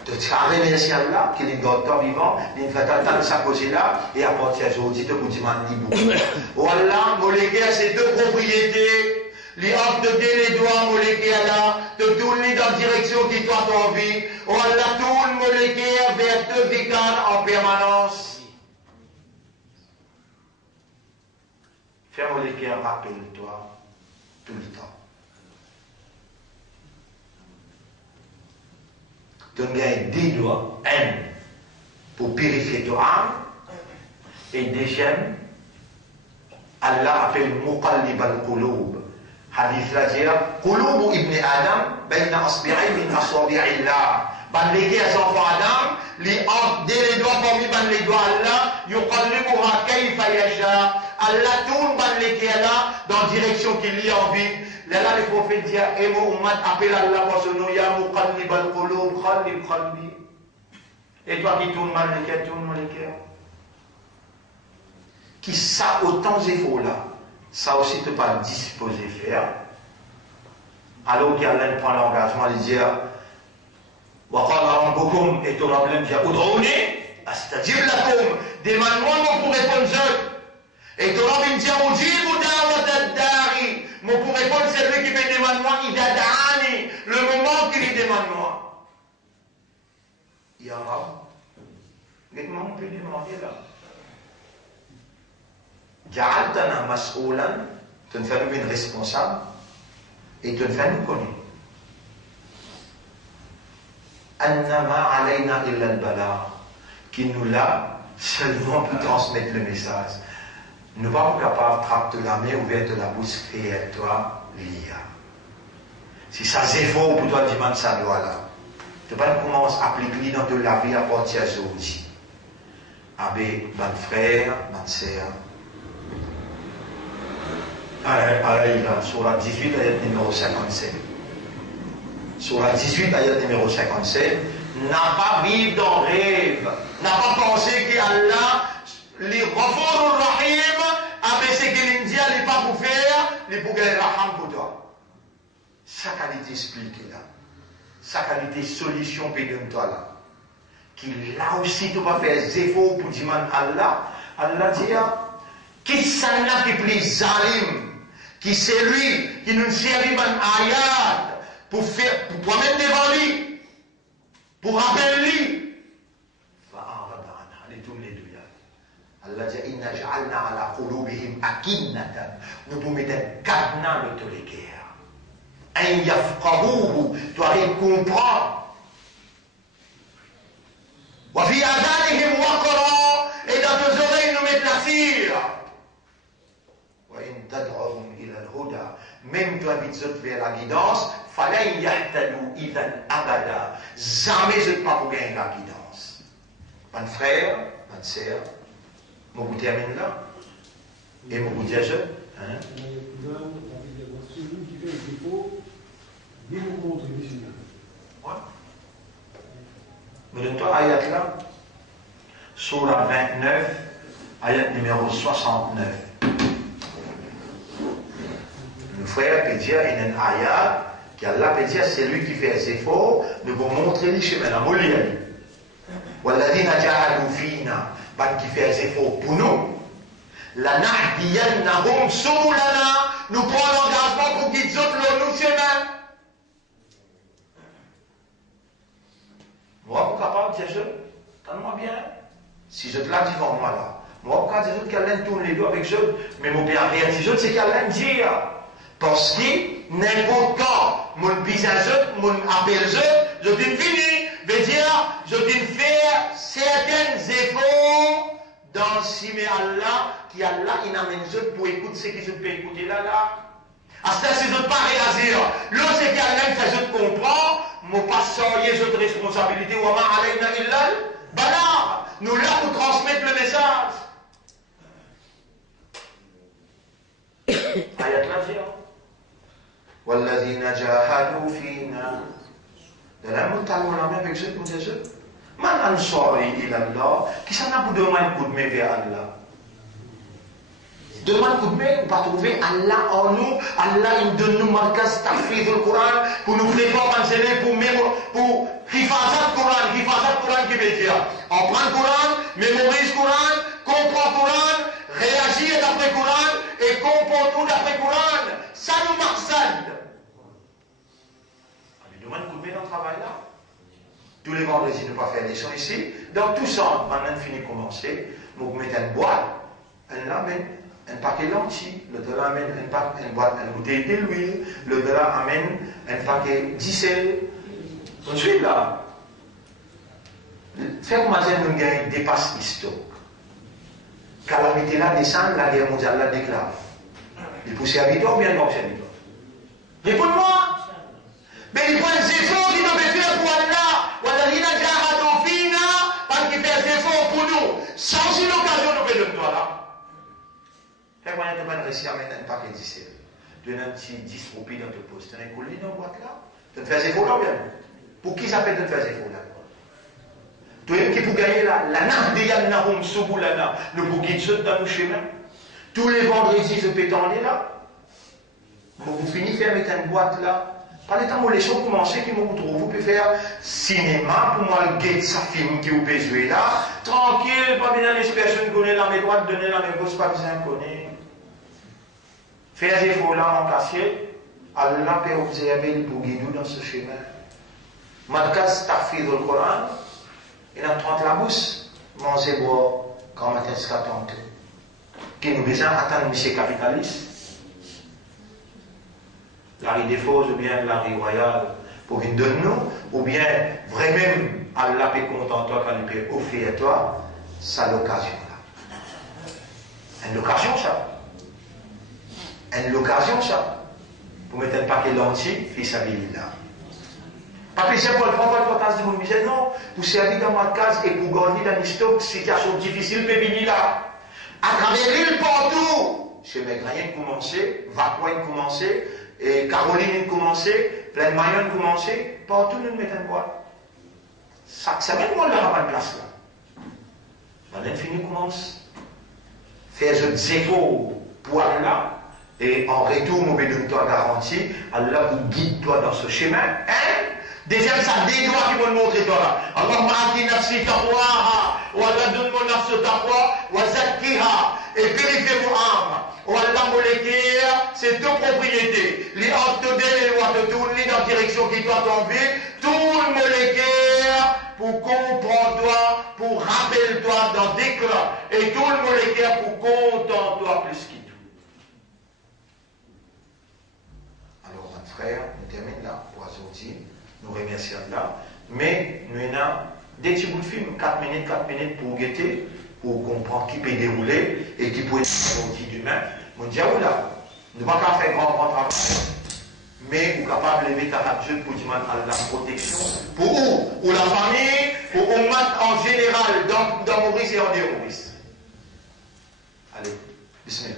Tu as remercié Allah, qui est le docteur vivant, il fait attendre sa cause là, et à partir d'aujourd'hui, tu peux dire beaucoup. Voilà, molécule, c'est deux propriétés. Les hommes te donnent les doigts, molécule là, te tourner dans la direction qui toi t'as envie. Voilà, tourne molécule vers deux décals en permanence. Fais molécule, rappelle-toi, tout le temps. Tu gagnes des doigts, un, pour purifier ton âme, et deuxième, Allah appelle Muqallib al-Qulub. Hadith là dit, Qulubu ibn Adam, bayna asbi'i min asabi'illah. Ban les enfants Adam, les doigts parmi ban les doigts Allah, yuqallibuha kayfa yasha. Allah tourne ban les là dans la direction qu'il y a envie. Là, le prophète dit, et mon ummat appelle Allah pour son nom, ya muqallib al-qulub, khallib qalbi. Et toi qui tournes mal les cœurs, tourne les cœurs. Qui ça autant d'efforts là, ça aussi tu pas disposer faire. Alors qu'Allah prend l'engagement de dire, wa qala rabbukum, et ton problème dit, ud'ouni, astajib lakum, demande-moi pour répondre je. Et ton rabbi dit, ujibu da'wat ad-da'i. Mon pour répondre, c'est lui qui me demande moi, il a d'ani, le moment qu'il demande moi. Ya Rab, comment on peut demander là? Ja'altana mas'oulan, tu ne fais nous une responsable, et tu ne fais nous connaître. Annama alayna illa al-bala, qui nous l'a seulement pour transmettre le message. Nous ne sommes pas capables de trapper la main ouverte de la bouche et à toi, l'IA. Si ça c'est faux pour toi, dis-moi ça doit là. Tu ne peux pas commencer à appliquer dans de la vie à partir d'aujourd'hui. Avec mon frère, ma soeur. Sur la 18, ayat numéro 57. Sur la 18, ayat numéro 57, n'a pas vécu dans rêve, n'a pas pensé qu'Allah, les Ghafur Rahim, avec ce qu'il dit, il n'est pas pour faire, il pour gagner Raham pour toi. Sa qualité expliquée là, sa qualité solution pédonne-toi là. Qui là aussi tu vas faire des efforts pour dire Allah, Allah dit, qui s'en a qui plus zalim, qui c'est lui qui nous servit un ayat pour faire, pour toi-même devant lui, pour rappeler lui. Allah dit, inna ja'alna ala qulubihim akinnatan. Nous pouvons mettre un cadenas de tous les guerres. Un yafqahuhu, tu arrives à comprendre. Wa fi adanihim waqra, et dans tes oreilles nous mettons la cire. Wa in tad'uhum ila al-huda, même tu invites vers la guidance, falan yahtadu idhan abada. Jamais je ne peux pas vous gagner la guidance. Mon frère, ma sœur, je vous termine là. Et je vous dis, Hein? Celui qui fait le défaut, il vous montre ici. Ouais. Mais donne-toi ayat là. Surah 29, ayat numéro 69. Le frère peut dire, il y a une ayat, qu'Allah peut dire, c'est lui qui fait les efforts, de vous montrer les chemins. La mouli. Walladina jahadu fina, qui fait les efforts pour nous. La nahdiyannahum subulana, nous prenons l'engagement pour qu'ils autres nous chemin. Moi, vous capable de dire, donne-moi bien. Si je te l'ai dit devant moi là, moi, quand je dis qu'Allah tourne les deux avec je, mais mon bien rien, si je c'est qu'Allah dit. Parce que n'importe quand, mon visage, mon appel je dis fini, veut dire, je dis faire certains efforts dans si mais Allah, qui Allah, il amène je pour écouter ce que je peux écouter là. À ce si je ne pas réagir, là c'est qu'Allah fait je comprends, mon pas sortir je de responsabilité, ou ma alayna illal, bala, nous là pour transmettre le message. Ayat la dire. Walladhina jahadu fina. De la montagne, on a même avec je pour dire je. Man ansari ilallah, qui s'en a pour demander un coup de main vers Allah. Demande un coup de main, on va trouver Allah en nous. Allah, il donne nous marquas tafriz le Coran pour nous préparer pour hifazat Coran qui veut dire. On prend le Coran, mémorise le Coran, comprend le Coran, réagit d'après le Coran et comprend tout d'après le Coran. Ça nous marque. On lui demande un coup de main dans le travail là. Tous les vendredis, ne pas faire des sons ici. Donc tout ça, maintenant fini de commencer. Vous mettez une boîte, un paquet de lentilles, le dollar amène une boîte, une bouteille d'huile, le dollar amène un paquet d'icelle. On suit là. Faire comme nous gagnons dépasse l'histoire. Calamité là descend, la guerre mondiale là déclare. Il pousse à Victor ou bien non, c'est Victor? Réponds-moi! Mais il faut des efforts qui doivent faire pour Allah. Walladhina jahadu fina, parce qu'il fait des efforts pour nous. Sans une occasion de faire de toi là. Fais moi tu vas réussir à mettre un paquet d'icelle. Tu as un petit 10 roupies dans ton poste. Tu as un collier dans la boîte là. Tu fais des efforts là ou bien? Pour qui ça peut te faire des efforts là? Tu es qui pour gagner là? La nahdiyannahum subulana. Le bouquet de dans nos chemins. Tous les vendredis, je peux t'en aller là. Vous finissez avec une boîte là. Par les temps où les choses commencent, qui vous trouvent, vous pouvez faire cinéma, pour moi, le guet sa film qui vous peut jouer là, tranquille, pas besoin de personne connaît la main droite, donner la main gauche, pas besoin de connaître. Faire des efforts là en cassier, Allah peut observer pour guider dans ce chemin. Madkas tafid le Coran, il a 30 la bouche, manger boire, quand matin c'est 40. Qui nous besoin d'attendre monsieur capitaliste. La rue des Fosses ou bien la rue royale pour venir de nous, ou bien vraiment Allah peut content toi quand il peut offrir à toi, c'est l'occasion là. Une occasion ça. Une occasion ça. Pour mettre un paquet d'entiers, fils à là. Pas plaisir pour le prendre l'importance de mon misère, non. Pour servir dans ma case et pour gagner dans une situation difficile, peut venir là. À travers l'île partout. Chez mes rien commencé, Vacoine commencé. Et Caroline a commencé, plein de Mayon a commencé, partout nous mettons quoi. Chaque semaine, moi, on a pas de place là. Maintenant, fini commence. Faire des efforts pour Allah, et en retour, nous donne toi garantie, Allah vous guide toi dans ce chemin. Hein? Deuxième, ça des doigts qui vont montrer toi là. Allah m'a dit nafsi taqwaha, wa Allah donne mon nafsi taqwa, wa zakkiha, et vérifiez vos âmes. Allah molécule, c'est deux propriétés. Les ordres les lois de tourner dans la direction qui doit tomber. Tout le molécule pour comprendre-toi, pour rappelle-toi dans des cas. Et tout le molécule pour contente-toi plus qu'il tout. Alors, mon frère, nous terminons là pour aujourd'hui. Nous remercions là. Mais nous avons des petits bouts de film, 4 minutes pour guetter, pour comprendre qui peut dérouler et qui peut être aujourd'hui demain. Mon diable là, nous ne pouvons pas faire grand travail, mais nous sommes capables de lever ta capture pour demander la protection. Pour où? Pour la famille, pour Ummat en général, dans Maurice et en dehors Maurice. Allez, bismillah.